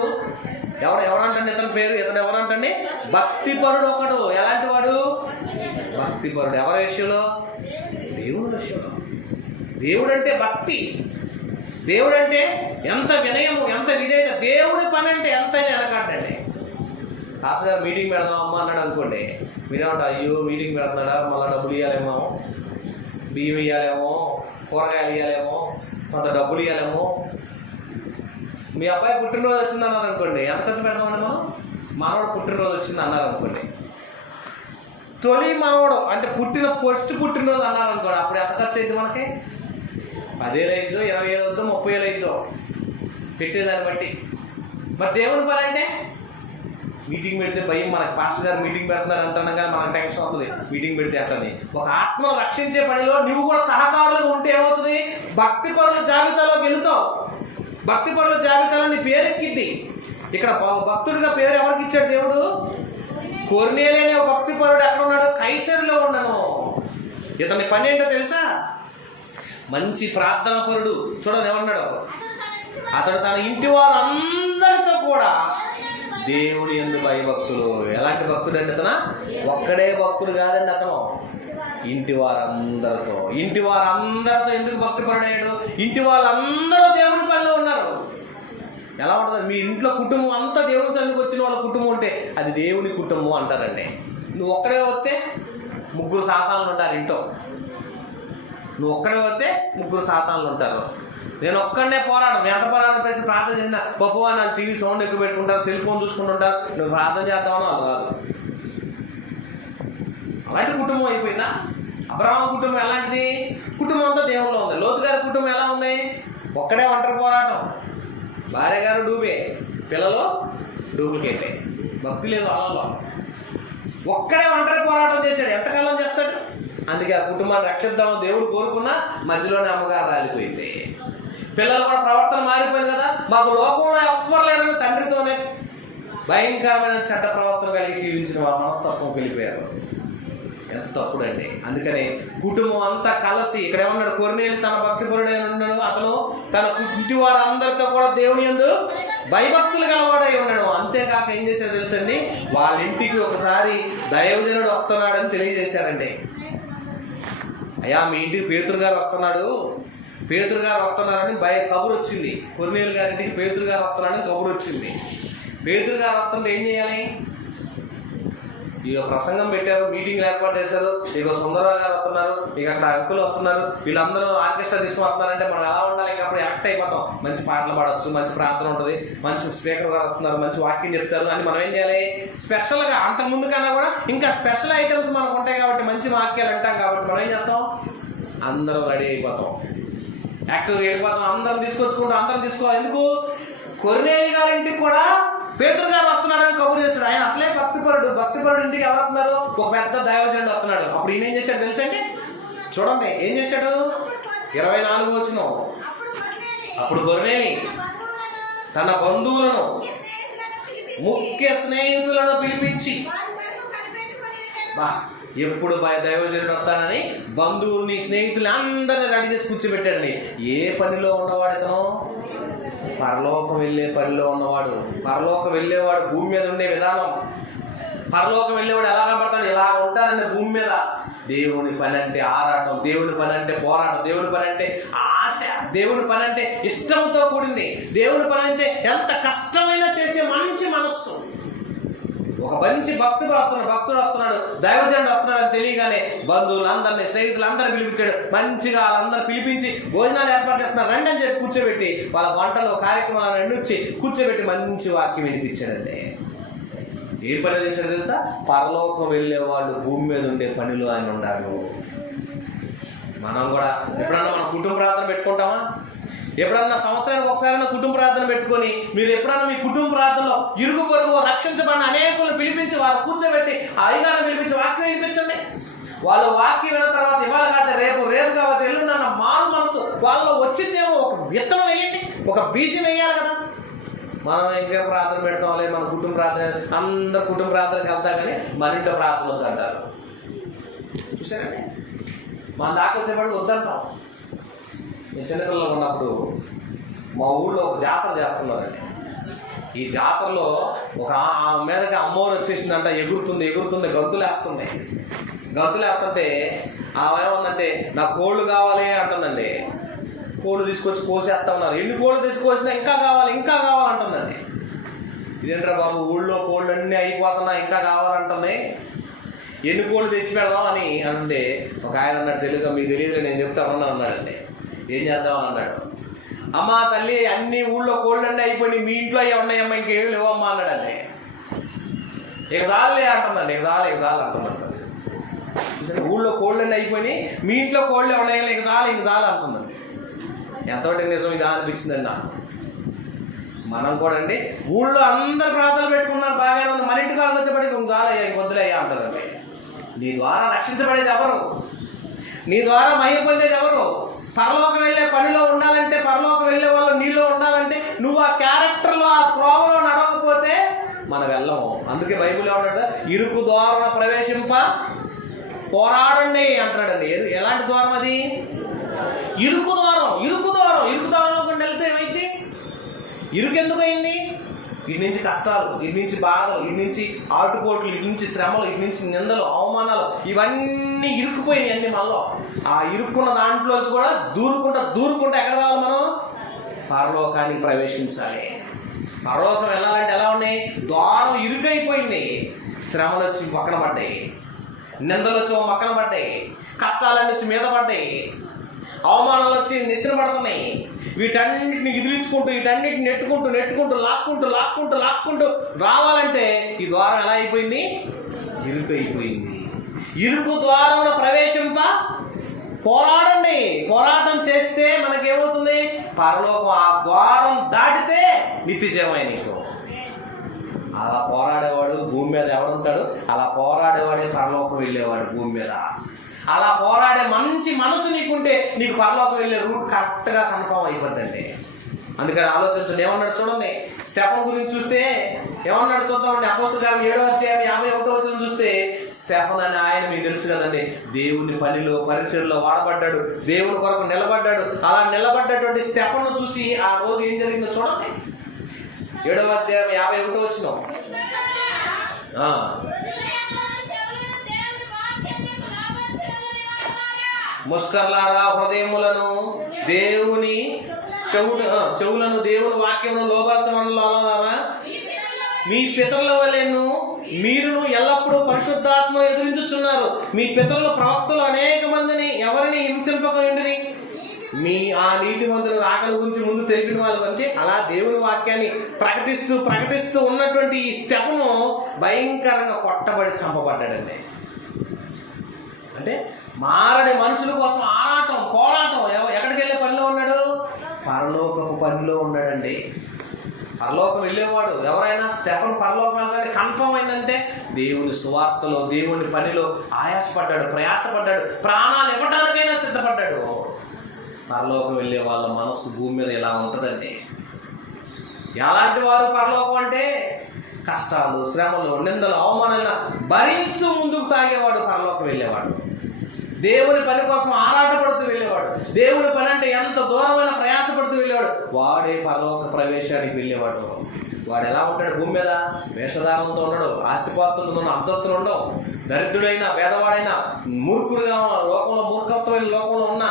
ఎవరంటండి ఇతని పేరు? ఇతను ఎవరంటండి? భక్తిపరుడు ఒకడు. ఎలాంటి వాడు? భక్తిపరుడు. ఎవరి విషయంలో? దేవుని విషయంలో. దేవుడు అంటే భక్తి. దేవుడు అంటే ఎంత వినయము, ఎంత విధేయత. దేవుడి పని అంటే ఎంతైనా వెనకాడండి. కాస్త మీటింగ్ పెడదాం అమ్మ అన్నాడు అనుకోండి, మీరేమంటారు, అయ్యో మీటింగ్ పెడుతున్నాడా, మళ్ళీ డబ్బులు ఇవ్వాలేమో, బియ్యం ఇవ్వాలేమో, కూరగాయలు ఇవ్వాలేమో, కొంత డబ్బులు ఇవ్వాలేమో. మీ అబ్బాయి పుట్టినరోజు వచ్చింది అన్నారు అనుకోండి, ఎంత ఖర్చు పెడదామని మనం? మనవాడు పుట్టినరోజు వచ్చింది అన్నారు అనుకోండి, తొలి మనవాడు అంటే ఫస్ట్ పుట్టినరోజు అన్నారు అనుకోండి, అప్పుడు ఎంత ఖర్చు అయింది మనకి? 10,000 అయిందో, 20,000 అవుద్దో, 30,000 అయిందో పెట్టేదాన్ని బట్టి. మరి దేవుని పని అంటే మీటింగ్ పెడితే భయం, మనకి పాస్టర్ గారు మీటింగ్ పెడుతున్నారు అంటున్నాం కానీ మనకు టెన్షన్ అవుతుంది మీటింగ్ పెడితే అంటని. ఒక ఆత్మను రక్షించే పనిలో నువ్వు కూడా సహకారులుగా ఉంటే ఏమవుతుంది? భక్తి పరుల జాబితాలోకి వెళుతావు. భక్తి పరుల జాబితాలో నీ పేరు ఎక్కిద్ది. ఇక్కడ భక్తుడిగా పేరు ఎవరికి ఇచ్చాడు దేవుడు? కొర్నేలి అనే భక్తి పరుడు ఎక్కడ ఉన్నాడు? కైసరులో ఉన్నాను. ఇతని పని ఏంటో తెలుసా? మంచి ప్రార్థనా పరుడు. చూడండి ఏమన్నాడు, అతడు తన ఇంటి వారందరితో కూడా దేవుడి యందు భయభక్తులు. ఎలాంటి భక్తుడు అండి అతను? ఒక్కడే భక్తుడు కాదండి అతను, ఇంటి వారందరితో. ఇంటి వారందరితో ఎందుకు భక్తి పరుడయ్యాడు? ఇంటి వాళ్ళందరూ దేవుడి పనిలో ఉన్నారు. ఎలా ఉంటుంది? మీ ఇంట్లో కుటుంబం అంతా దేవుడి సందుకు వచ్చిన వాళ్ళ కుటుంబం ఉంటే అది దేవుని కుటుంబం అంటారండి. నువ్వు ఒక్కడే వస్తే 3 సాతానులు ఉంటారు ఇంట్లో. నువ్వు ఒక్కడే వస్తే 3 సాతానులు ఉంటారు. నేను ఒక్కడనే పోరాడు, ఎంత పోరాడని పేసి ప్రార్థన చేసిన గొప్ప నన్ను టీవీ సౌండ్ ఎక్కువ పెట్టుకుంటారు, సెల్ ఫోన్ చూసుకుంటుంటారు, నువ్వు ప్రార్థన చేద్దామని వాళ్ళు కాదు. అలాంటి కుటుంబం అయిపోయిందా? అబ్రహాము కుటుంబం ఎలాంటిది? కుటుంబం అంతా దేవుల్లో ఉంది. లోతు గారి కుటుంబం ఎలా ఉంది? ఒక్కడే ఒంటరి పోరాటం, భార్య గారు డూబే, పిల్లలు డూప్లికేటే, భక్తి లేదు వాళ్ళలో. ఒక్కడే ఒంటరి పోరాటం చేశాడు. ఎంతకాలం చేస్తాడు? అందుకే ఆ కుటుంబాన్ని రక్షిద్దామని దేవుడు కోరుకున్నా మధ్యలోనే అమ్మగారు రాలిపోయింది. పిల్లలు కూడా ప్రవర్తన మారిపోయింది కదా. మాకు లోకంలో ఎవ్వరు లేరని తండ్రితోనే భయంకరమైన చట్ట ప్రవర్తన కలిగి జీవించిన వారు మనస్తత్వం వెళ్ళిపోయారు. ఎంత తప్పుడండి. అందుకని కుటుంబం అంతా కలిసి ఇక్కడ ఏమన్నాడు? కొర్నేలి తన భక్తిపరుడైన ఉన్నాడు, అతను తన ఇంటి వారందరితో కూడా దేవుని యందు భయభక్తులు గలవాడై ఉన్నాడు. అంతేకాక ఏం చేశాడు తెలుసండి? వాళ్ళ ఇంటికి ఒకసారి దైవజనుడు వస్తున్నాడని తెలియజేశారండి. అయ్యా మీ ఇంటికి పేతురు గారు వస్తున్నాడు, పేతురు గారు వస్తున్నారని కబురు వచ్చింది. కొర్నేలి గారింటికి పేతురు గారు వస్తున్నాడని కబురు వచ్చింది. పేతురు గారు వస్తుంటే ఏం చేయాలి? ఇక ప్రసంగం పెట్టారు, మీటింగ్లు ఏర్పాటు చేశారు, ఇక సుందరరావు గారు వస్తున్నారు, ఇక అక్కడ అంకులు వస్తున్నారు, వీళ్ళందరూ ఆర్కెస్ట్రా తీసుకువస్తున్నారంటే మనం ఎలా ఉండాలి? ఇక అప్పుడు యాక్ట్ అయిపోతాం. మంచి పాటలు పాడవచ్చు, మంచి ప్రార్థన ఉంటుంది, మంచి స్పీకర్ గారు వస్తున్నారు, మంచి వాక్యం చెప్తారు అని మనం ఏం చేయాలి? స్పెషల్గా అంత ముందు కన్నా కూడా ఇంకా స్పెషల్ ఐటమ్స్ మనకు ఉంటాయి కాబట్టి, మంచి వాక్యాలు అంటాం కాబట్టి మనం ఏం చేస్తాం? అందరం రెడీ అయిపోతాం, యాక్టివ్గా వెళ్ళిపోతాం, అందరం తీసుకొచ్చుకుంటాం, అందరం తీసుకోవాలి. ఎందుకు? కొర్నేలి గారింటికి కూడా పేతురు గారు వస్తున్నాడని కబురు చేశాడు. ఆయన అసలే భక్తిపరుడు. భక్తిపరుడు ఇంటికి ఎవరు వస్తున్నారు? ఒక పెద్ద దైవజనుడు వస్తున్నాడు. అప్పుడు ఈయన ఏం చేశాడు తెలుసండి? చూడండి ఏం చేశాడు? 24 వచనం. అప్పుడు కొర్నేలి తన బంధువులను ముఖ్య స్నేహితులను పిలిపించి, ఎప్పుడు దైవజనుడు వస్తాడని బంధువుల్ని స్నేహితుల్ని అందరినీ రెడీ చేసి కూర్చోబెట్టాడండి. ఏ పనిలో ఉన్నవాడు ఇతను? పరలోకం వెళ్ళే పనిలో ఉన్నవాడు. పరలోకం వెళ్ళేవాడు భూమి మీద ఉండే విధానం, పరలోకం వెళ్ళేవాడు ఎలా కనబడతాడు? ఇలా ఉంటారండి భూమి మీద. దేవుని పని అంటే ఆరాటం, దేవుని పని అంటే పోరాటం, దేవుని పని అంటే ఆశ, దేవుని పని అంటే ఇష్టంతో కూడింది, దేవుని పని అంటే ఎంత కష్టమైనా చేసే మంచి మనస్సు. ఒక మంచి భక్తుడు వస్తున్నాడు, దైవజనుడు వస్తున్నాడు అని తెలియగానే బంధువులందరినీ స్నేహితులందరినీ పిలిపించాడు. మంచిగా వాళ్ళందరూ పిలిపించి భోజనాలు ఏర్పాటు చేస్తున్నారు, రండి అని చెప్పి కూర్చోబెట్టి వాళ్ళ వంటలు కార్యక్రమాలను ఎండొచ్చి కూర్చోబెట్టి మంచి వాక్యం వినిపించాడండి. ఏ పని చేశాడు తెలుసా? పరలోకం వెళ్ళే వాళ్ళు భూమి మీద ఉండే పనిలో ఆయన ఉండాలి. మనం కూడా ఎప్పుడన్నా మనం కుటుంబ ప్రార్థన పెట్టుకుంటామా? ఎప్పుడన్నా సంవత్సరానికి ఒకసారి కుటుంబ ప్రార్థన పెట్టుకొని మీరు ఎప్పుడన్నా మీ కుటుంబ ప్రార్థనలో ఇరుగు పొరుగు రక్షించబడిన అనేకులను పిలిపించి వారు కూర్చోబెట్టి ఆ అధికారం పిలిపించి వాక్యం వినిపించండి. వాళ్ళు వాక్యం విన్న తర్వాత ఇవాళ కాదు రేపు, రేపు కాబట్టి ఎల్లుండన్న మారు మనసు వాళ్ళలో వచ్చిందేమో. ఒక విత్తనం వేయండి, ఒక బీజం వేయాలి కదా. మనం ఇంకా ప్రార్థన పెడతాం లేదు, మన కుటుంబ ప్రార్థన అందరు కుటుంబ ప్రార్థనకి వెళ్తాం కానీ మరింటో ప్రార్థన వద్దంటారు. చూసారండి, మన దాకా వచ్చేవాడు వద్దంటాం. నేను చిన్నపిల్లలు ఉన్నప్పుడు మా ఊళ్ళో ఒక జాతర చేస్తున్నారండి. ఈ జాతరలో ఒక మీదకి అమ్మవారు వచ్చేసిందంట, ఎగురుతుంది గంతులు వేస్తుంటే ఆమె ఏమందంటే నాకు కోళ్ళు కావాలి అంటుందండి. కోళ్ళు తీసుకొచ్చి కోసేస్తా ఉన్నారు. ఎన్ని కోళ్ళు తెచ్చుకోసినా ఇంకా కావాలి ఇంకా కావాలంటుందండి. ఇదేంట్రా బాబు, ఊళ్ళో కోళ్ళు అన్నీ అయిపోతున్నా ఇంకా కావాలంటుంది, ఎన్ని కోళ్ళు తెచ్చి పెడదాం అని అంటే ఒక ఆయన అన్నాడు, తెలుగుగా మీకు తెలియదు నేను చెప్తాను అన్నాడండి. ఏం చేద్దామని అన్నాడు. అమ్మ తల్లి అన్ని ఊళ్ళో కోళ్ళు అన్నీ అయిపోయి మీ ఇంట్లో అవి ఉన్నాయమ్మా ఇంకేమి లేవమ్మా అన్నాడండి. ఇక చాలులే అంటుందండి, ఇక చాలు అంటుందండి. ఊళ్ళో కోళ్ళు అన్నీ అయిపోయి మీ ఇంట్లో కోళ్ళే ఉన్నాయి ఇక చాలు అంటుందండి. ఎంతవరకు నిజం ఇది అనిపించిందండి నాకు. మనం కూడా అండి ఊళ్ళో అందరు ప్రార్థనలు పెట్టుకున్నారు, బాగానే ఉంది, మన ఇంటికి వచ్చేపడికి చాలయ్యా ఇంక వద్దులయ్యా అంటారండి. నీ ద్వారా రక్షించబడేది ఎవరు? నీ ద్వారా మహిమ పొందేది ఎవరు? పరలోకం వెళ్ళే పనిలో ఉండాలంటే, పరలోకం వెళ్ళే వాళ్ళు నీలో ఉండాలంటే నువ్వు ఆ క్యారెక్టర్లో ఆ త్రోవలో నడవకపోతే మనం వెళ్ళము. అందుకే బైబిల్ ఏమన్నాడు, ఇరుకు ద్వారం ప్రవేశింప పోరాడండి అంటాడండి. ఎలాంటి ద్వారం అది? ఇరుకు ద్వారంలోకి వెళ్తే ఏమైంది? ఇరుకు ఎందుకు అయింది? ఇటు నుంచి కష్టాలు, ఇటు నుంచి బాధలు, ఇటు నుంచి ఆటుపోట్లు, ఇటు నుంచి శ్రమలు, ఇటు నుంచి నిందలు, అవమానాలు, ఇవన్నీ ఇరుక్కుపోయినాయి అన్ని మనలో. ఆ ఇరుక్కున్న దాంట్లోంచి కూడా దూరుకుంటా ఎక్కడ రావాలి మనం? పరలోకానికి ప్రవేశించాలి. పరలోకం వెళ్ళాలంటే ఎలా ఉన్నాయి? ద్వారం ఇరుకైపోయింది. శ్రమలు వచ్చి పక్కన పడ్డాయి, నిందలు వచ్చి పక్కన పడ్డాయి, కష్టాలన్నీ వచ్చి మీద పడ్డాయి, అవమానాలు వచ్చి నెత్తిన పడుతున్నాయి. వీటన్నిటిని ఎదిరించుకుంటూ, వీటన్నిటిని నెట్టుకుంటూ లాక్కుంటూ రావాలంటే ఈ ద్వారం ఎలా అయిపోయింది? ఇరుకు అయిపోయింది. ఇరుకు ద్వారం ప్రవేశింప పోరాడండి. పోరాటం చేస్తే మనకేమవుతుంది? పరలోకం. ఆ ద్వారం దాటితే నిత్యజీవమే నీకు. అలా పోరాడేవాడు భూమి మీద ఎవడుంటాడు? అలా పోరాడేవాడే పరలోకం వెళ్ళేవాడు భూమి మీద. అలా పోరాడే మంచి మనసు నీకుంటే నీకు పరలోకం వెళ్ళే రూట్ కరెక్ట్గా కన్ఫర్మ్ అయిపోద్దండి. అందుకని ఆలోచించండి. ఏమన్నాడు చూడండి, స్టెఫన్ గురించి చూస్తే ఏమన్నాడు చూద్దామండి. అపోస్తలుల కార్యం 7వ అధ్యాయం 51వ వచనం చూస్తే, స్టెఫన్ అనే ఆయన మీకు తెలుసు కదండి, దేవుని పనిలో పరిచర్లో వాడబడ్డాడు, దేవుని కొరకు నిలబడ్డాడు. అలా నిలబడ్డటువంటి స్టెఫన్ను చూసి ఆ రోజు ఏం జరిగిందో చూడండి. 7వ అధ్యాయం 51వ వచనం. ముష్కర్లారా, హృదయములను దేవుని చెవులను దేవుని వాక్యమును లోబరచమన్నారా, మీ పితరుల వలెను మీరును ఎల్లప్పుడూ పరిశుద్ధాత్మ ఎదురించుచున్నారు. మీ పితరుల ప్రవక్తలు అనేక మందిని ఎవరిని హింసింపకండి, మీ ఆ నీతిమంతుల రాకడ గురించి ముందు తెలిపిన వాళ్ళు. అంటే అలా దేవుని వాక్యాన్ని ప్రకటిస్తూ ఉన్నటువంటి ఈ స్టెఫను భయంకరంగా కొట్టబడి చంపబడ్డాడండి. అంటే మారని మనుషుల కోసం ఆరాటం, పోరాటం. ఎక్కడికి వెళ్ళే పనిలో ఉన్నాడు? పరలోకపు పనిలో ఉన్నాడండి. పరలోకం వెళ్ళేవాడు ఎవరైనా, స్టెఫన్ పరలోకం వెళ్ళాలంటే కన్ఫర్మ్ అయిందంటే దేవుని సువార్తలో, దేవుని పనిలో ఆయాసపడ్డాడు, ప్రయాసపడ్డాడు, ప్రాణాలు ఇవ్వడానికైనా సిద్ధపడ్డాడు. పరలోకం వెళ్ళే వాళ్ళ మనస్సు భూమి మీద ఇలా ఉంటుందండి. ఎలాంటి వారు పరలోకం అంటే? కష్టాలు, శ్రమలు, నిందలు, అవమానాలను భరిస్తూ ముందుకు సాగేవాడు పరలోకం వెళ్ళేవాడు. దేవుని పని కోసం ఆరాటపడుతూ వెళ్ళేవాడు. దేవుని పని అంటే ఎంత దూరమైన ప్రయాసపడుతూ వెళ్ళేవాడు. వాడే పరలోక ప్రవేశానికి వెళ్ళేవాడు. వాడు ఎలా ఉంటాడు? భూమి మీద వేషధారంతో ఉండడు, ఆస్తిపాస్తులతో ఉన్న అంతస్తులు ఉండవు, దరిద్రుడైనా పేదవాడైనా, మూర్ఖుడిగా ఉన్న లోకంలో, మూర్ఖత్వమైన లోకంలో ఉన్న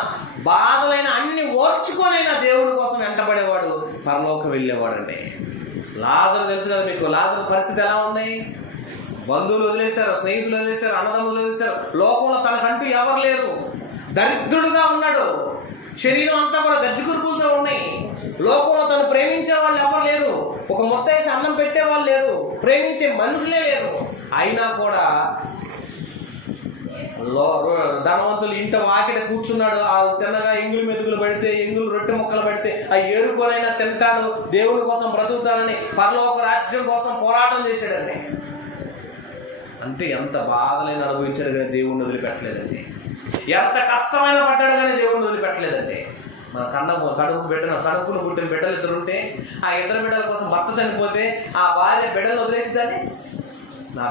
బాధలైన అన్ని ఓర్చుకొనైనా దేవుడి కోసం వెంటబడేవాడు పరలోకం వెళ్ళేవాడండి. లాజరు తెలుసు కదా మీకు. లాజరు పరిస్థితి ఎలా ఉంది? బంధువులు వదిలేశారు, స్నేహితులు వదిలేశారు, అన్నదమ్ములు వదిలేశారు, లోకంలో తనకంటూ ఎవరు లేరు, దరిద్రుడుగా ఉన్నాడు. శరీరం అంతా కూడా గజ్జికురుపులతో ఉన్నాయి. లోకంలో తను ప్రేమించే వాళ్ళు ఎవరు లేరు, ఒక ముత్తేసి అన్నం పెట్టేవాళ్ళు లేరు, ప్రేమించే మనుషులే లేరు. అయినా కూడా ధనవంతులు ఇంట వాకిట కూర్చున్నాడు. ఆ తిన్నగా ఎంగులు మెతుకులు పడితే, ఎంగులు రొట్టె ముక్కలు పడితే ఆ ఏరుకోనైనా తింటాను, దేవుని కోసం బ్రతుకుతానని పరలోక రాజ్యం కోసం పోరాటం చేశాడండి. అంటే ఎంత బాధలైన అనుభవించాడు కానీ దేవుణ్ణి వదిలిపెట్టలేదండి. ఎంత కష్టమైన పడ్డాడు కానీ దేవుణ్ణి వదిలిపెట్టలేదండి. మన కడుపును పుట్టిన బిడ్డలు ఇద్దరు ఉంటే, ఆ ఇద్దరు బిడ్డల కోసం భర్త చనిపోతే ఆ భార్య బిడ్డలు వదిలేసిందని, నా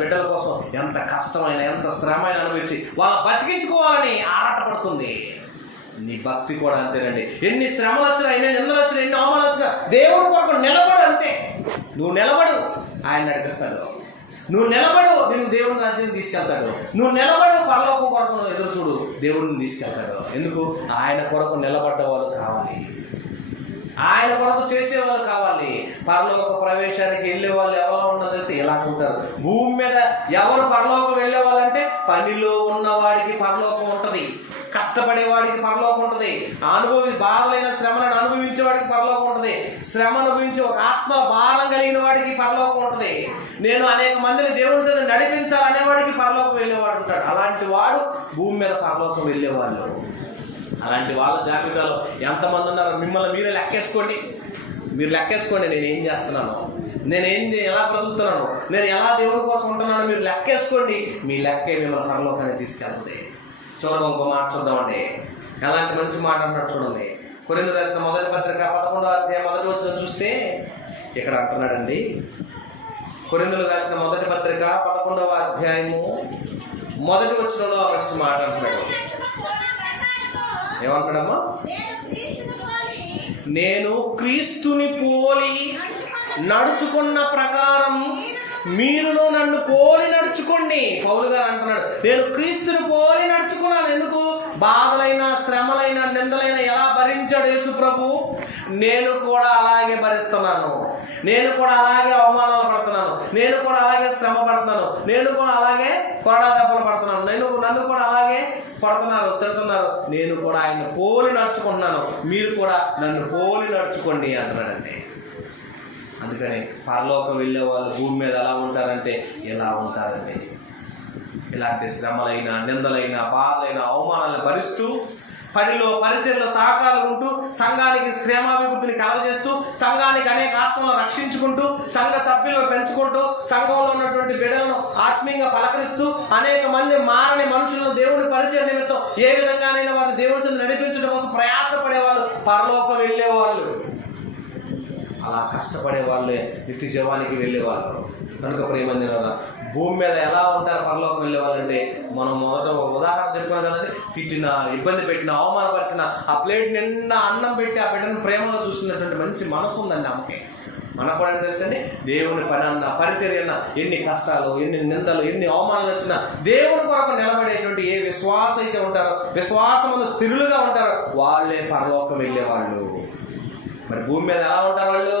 బిడ్డల కోసం ఎంత కష్టమైన, ఎంత శ్రమైన అనుభవించి వాళ్ళ బతికించుకోవాలని ఆరాటపడుతుంది. నీ భక్తి కూడా అంతేనండి. ఎన్ని శ్రమలు వచ్చినా, ఎన్ని నిందలు వచ్చినా, ఎన్ని అవమానాలు వచ్చినా దేవుడి కొరకు నిలబడు. అంతే, నువ్వు నిలబడు, ఆయన నడిపిస్తాడు. నువ్వు నిలబడు, నేను దేవుని రాజ్యానికి తీసుకెళ్తాడు. నువ్వు నిలబడు, పరలోకం కొరకు ఎదురు చూడు, దేవుడిని తీసుకెళ్తాడు. ఎందుకు? ఆయన కొరకు నిలబడ్డ వాళ్ళు కావాలి, ఆయన కొరకు చేసేవాళ్ళు కావాలి. పరలోక ప్రవేశానికి వెళ్ళే వాళ్ళు ఎవరో ఉన్నదో తెలిసి ఎలా ఉంటారు. భూమి మీద ఎవరు పరలోకం వెళ్ళే వాళ్ళంటే పనిలో ఉన్నవాడికి పరలోకం ఉంటుంది, కష్టపడేవాడికి పరలోకం ఉంటుంది, బాధలైన శ్రమలను అనుభవించేవాడికి పరలోకం ఉంటుంది, శ్రమ అనుభవించే ఒక ఆత్మ భారం కలిగిన వాడికి పరలోకం ఉంటుంది. నేను అనేక మందిని దేవుని సేవ నడిపించాలనేవాడికి పరలోకం వెళ్ళేవాడు ఉంటాడు. అలాంటి వాడు భూమి మీద పరలోకం వెళ్ళేవాళ్ళు. అలాంటి వాళ్ళ జాబితాలో ఎంతమంది ఉన్నారో మిమ్మల్ని మీరే లెక్కేసుకోండి. మీరు లెక్కేసుకోండి, నేనేం చేస్తున్నాను, ఎలా బ్రతుకుతున్నాను, నేను ఎలా దేవుడి కోసం ఉంటున్నాను, మీరు లెక్కేసుకోండి. మీ లెక్కే మిమ్మల్ని పరలోకానికి తీసుకెళ్తుంది. చూడండి, ఇంకో మాట చూద్దామండి. ఎలాంటి మంచి మాట అంటాడు చూడండి. కొరింథీయులకు రాసిన మొదటి పత్రిక 11వ అధ్యాయం 1వ వచనం చూస్తే ఇక్కడ అంటున్నాడండి. కొరింథీయులకు రాసిన మొదటి పత్రిక 11వ అధ్యాయము 1వ వచనంలో మంచి మాట అంటున్నాడు. ఏమంటాడమ్మా? నేను క్రీస్తుని పోలి నడుచుకున్న ప్రకారం మీరును నన్ను పోలి నడుచుకోండి. పౌలు గారు అంటున్నాడు, నేను క్రీస్తుని పోలి నడుచుకున్నాను. ఎందుకు? బాధలైన, శ్రమలైన, నిందలైన ఎలా భరించాడు యేసు ప్రభు, నేను కూడా అలాగే భరిస్తున్నాను. నేను కూడా అలాగే అవమానాలు పడుతున్నాను, నేను కూడా అలాగే శ్రమ పడుతున్నాను, నేను కూడా అలాగే కొరడా దెబ్బలు పడుతున్నాను, నన్ను కూడా అలాగే పడుతున్నారు, తిడుతున్నారు. నేను కూడా ఆయన పోలి నడుచుకుంటున్నాను, మీరు కూడా నన్ను పోలి నడుచుకోండి అంటున్నాడండి. అందుకని పరలోకం వెళ్ళే వాళ్ళు భూమి మీద ఎలా ఉంటారంటే ఎలా ఉంటారండి. ఇలాంటి శ్రమలైన, నిందలైన, బాధలైన, అవమానాలను భరిస్తూ, పనిలో పరిచయంలో సహకారం ఉంటూ, సంఘానికి క్షేమాభివృద్ధిని కలగజేస్తూ, సంఘానికి అనేక ఆత్మలను రక్షించుకుంటూ, సంఘ సభ్యులను పెంచుకుంటూ, సంఘంలో ఉన్నటువంటి బిడ్డలను ఆత్మీయంగా పలకరిస్తూ, అనేక మంది మారని మనుషులను దేవుని పరిచయ నిమిత్తం ఏ విధంగానైనా వారిని దేవుని సందు నడిపించడం కోసం ప్రయాసపడేవాళ్ళు పరలోకం వెళ్ళేవాళ్ళు. అలా కష్టపడే వాళ్ళే నిత్య జీవానికి వెళ్ళేవాళ్ళు. కనుక ప్రియమందిరారా, భూమి మీద ఎలా ఉంటారు పరలోకం వెళ్ళే వాళ్ళంటే, మనం మొదట ఉదాహరణ చెప్పుకున్నాం కదండి. తిట్టిన, ఇబ్బంది పెట్టిన, అవమానపరిచిన, ఆ ప్లేట్ నిండా అన్నం పెట్టి ఆ బిడ్డను ప్రేమలో చూసినటువంటి మంచి మనసు ఉందండి ఆమెకి. మనకు కూడా తెలుసండి, దేవుని పని అన్న, పరిచర్య అన్న, ఎన్ని కష్టాలు, ఎన్ని నిందలు, ఎన్ని అవమానాలు వచ్చినా దేవుని కొరకు నిలబడేటువంటి ఏ విశ్వాస అయితే ఉంటారో, విశ్వాసములు స్థిరులుగా ఉంటారో వాళ్ళే పరలోకం వెళ్ళేవాళ్ళు. మరి భూమి మీద ఎలా ఉంటారు వాళ్ళు?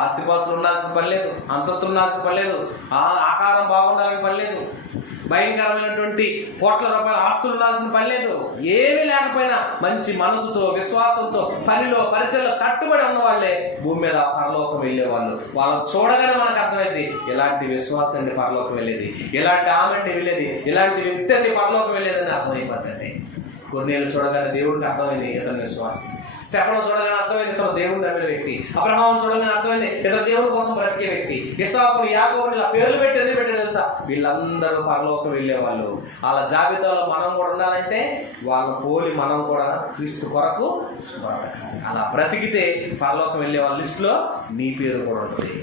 ఆస్తిపాస్తులు ఉండాల్సిన పని లేదు, అంతస్తులు ఉండాల్సిన పని లేదు, ఆకారం బాగుండాలని పని లేదు, భయంకరమైనటువంటి కోట్ల రూపాయల ఆస్తులు ఉండాల్సిన పని లేదు. ఏమీ లేకపోయినా మంచి మనసుతో, విశ్వాసంతో, పనిలో పరిచయంలో కట్టుబడి ఉన్న వాళ్ళే భూమి మీద పరలోకం వెళ్ళేవాళ్ళు. వాళ్ళని చూడగానే మనకు అర్థమైంది, ఎలాంటి విశ్వాసం అండి పరలోకం వెళ్ళేది, ఎలాంటి ఆమె అండి వెళ్ళేది, ఎలాంటి వ్యక్తి అండి పరలోకం వెళ్ళేదని అర్థమైపోతుంది. కొన్నేళ్ళు చూడగానే దేవుడికి అర్థమైంది ఇతని విశ్వాసం. స్టెఫను చూడగానే అర్థమైంది ఇతను దేవుడిని నమ్మిన వ్యక్తి. అబ్రహాము చూడగానే అర్థమైంది ఇతను దేవుడి కోసం బ్రతికే వ్యక్తి. ఇస్సాకును, యాకోబుని ఇలా పేర్లు పెట్టి ఎందుకు పెట్టారు తెలుసా? వీళ్ళందరూ పరలోకం వెళ్ళేవాళ్ళు. వాళ్ళ జాబితాలో మనం కూడా ఉండాలంటే వాళ్ళని పోలి మనం కూడా క్రీస్తు కొరకు బ్రతకాలి. అలా బ్రతికితే పరలోకం వెళ్ళే వాళ్ళ లిస్టులో నీ పేరు కూడా ఉంటుంది.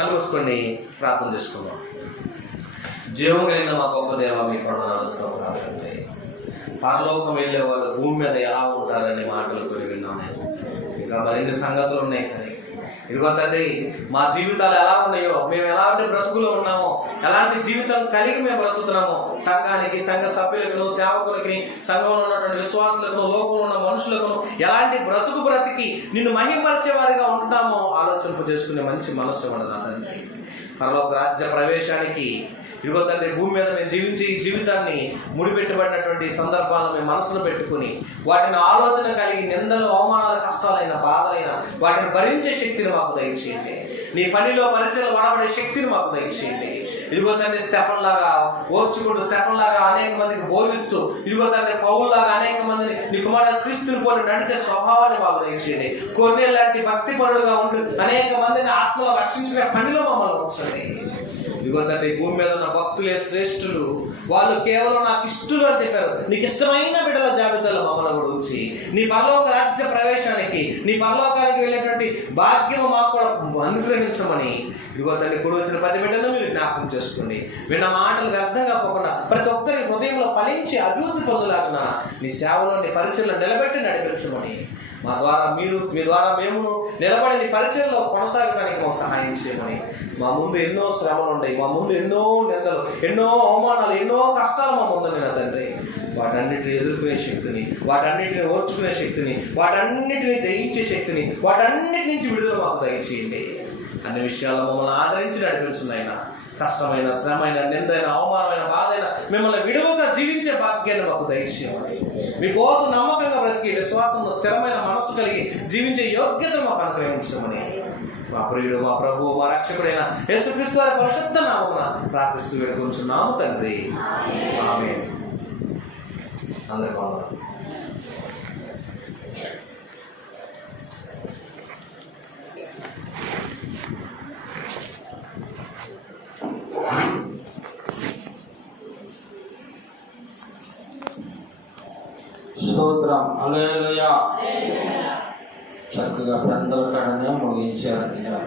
కలుగుసుకోండి, ప్రార్థన చేసుకుందాం. జీవం కలిగిన మా గొప్ప దేవ, మీ కొండనాలు స్తోత్రాలు. పరలోకం వెళ్ళే వాళ్ళు భూమి మీద ఎలా ఉంటారనే మాటలు కొన్ని విన్నాము. ఇంకా మరిన్ని సంగతులు ఉన్నాయి. కానీ ఇదిగో తండ్రి, మా జీవితాలు ఎలా ఉన్నాయో, మేము ఎలాంటి బ్రతుకులో ఉన్నామో, ఎలాంటి జీవితం కలిగి మేము బ్రతుకుతున్నామో, సంఘానికి, సంఘ సభ్యులకు, సేవకులకి, సంఘంలో ఉన్నటువంటి విశ్వాసులకు, లోకంలో ఉన్న మనుషులకు ఎలాంటి బ్రతికి నిన్ను మహిమపరిచే వారిగా ఉంటామో ఆలోచన చేసుకునే మంచి మనస్సు ఉండదు తండ్రి. పరలోక రాజ్య ప్రవేశానికి ఇదిగో తండ్రి, భూమి మీద మేము జీవించే ఈ జీవితాన్ని ముడిపెట్టబడినటువంటి సందర్భాలను మేము మనసులో పెట్టుకుని, వాటిని ఆలోచన కలిగి, నిందలు, అవమానాలు, కష్టాలైన, బాధలైన వాటిని భరించే శక్తిని మాకు దయచేయండి. నీ పనిలో పరిచయం వాడబడే శక్తిని మాకు దయచేయండి. ఇదిగో తండ్రి, స్టెఫన్ లాగా ఓర్చుకుంటూ, స్టెఫన్ లాగా అనేక మందికి బోధిస్తూ, ఇదిగో తండ్రి పౌలు లాగా అనేక మందిని నీ కుమారుడు క్రీస్తుని పోలి నడిచే స్వభావాన్ని మాకు దయచేయండి. కొన్నేళ్ళ లాంటి భక్తి పరులుగా ఉంటూ అనేక మందిని ఆత్మలో రక్షించుకునే పనిలో మమ్మల్ని ఉంచండి. ఇదిగో తండ్రి, భూమి మీద ఉన్న భక్తులే శ్రేష్ఠులు, వాళ్ళు కేవలం నాకు ఇష్టలు అని చెప్పారు. నీకు ఇష్టమైన బిడ్డల జాబితాలో మమ్మల్ని కూడా ఉంచి నీ పరలోక రాజ్య ప్రవేశానికి వెళ్ళేటువంటి నీ పరలోకానికి వెళ్ళేటువంటి భాగ్యం మాకు కూడా అనుగ్రహించమని ఇదిగో తండ్రి కూడి వచ్చిన ప్రతి బిడ్డను మీరు జ్ఞాపకం చేసుకోండి. విన్న మాటలకు అర్థం కాకుండా ప్రతి ఒక్కరి హృదయంలో ఫలించి అభివృద్ధి పొందలాగిన నీ సేవలో నీ పరిచయలో నిలబెట్టి నడిపించమని, మా ద్వారా మీ ద్వారా మేము నిలబడి నీ పరిచయంలో కొనసాగడానికి మాకు సహాయం చేయమని. మా ముందు ఎన్నో శ్రమలు ఉన్నాయి, మా ముందు ఎన్నో నిందలు, ఎన్నో అవమానాలు, ఎన్నో కష్టాలు మా ముందు నేను తండ్రి. వాటన్నిటిని ఎదుర్కొనే శక్తిని, వాటన్నిటిని ఓర్చుకునే శక్తిని, వాటన్నిటిని జయించే శక్తిని, వాటన్నిటి నుంచి విడుదల మాకు దయచేయండి. అన్ని విషయాల్లో మమ్మల్ని ఆదరించి నడిపించింది ఆయన. కష్టమైన, శ్రమైన, నిందైన, అవమానమైన, బాధైన మిమ్మల్ని విడువగా జీవించే భాగ్యాన్ని మాకు దయచేయమని, మీకోసం నమ్మకంగా బ్రతికి విశ్వాసంలో స్థిరమైన మనసు కలిగి జీవించే యోగ్యత మాకు అనుగ్రహించమని మా ప్రియుడు, మా ప్రభువు, మా రక్షకుడైన యేసుక్రీస్తు వారి పరిశుద్ధ నామమున ప్రార్థిస్తూ వేడుకొంచున్నాము తండ్రి. ఆమేన్. అందరి వందనాలు. స్తోత్రం. హల్లెలూయా. చక్కగా పెద్దల కడనే ముగించారు.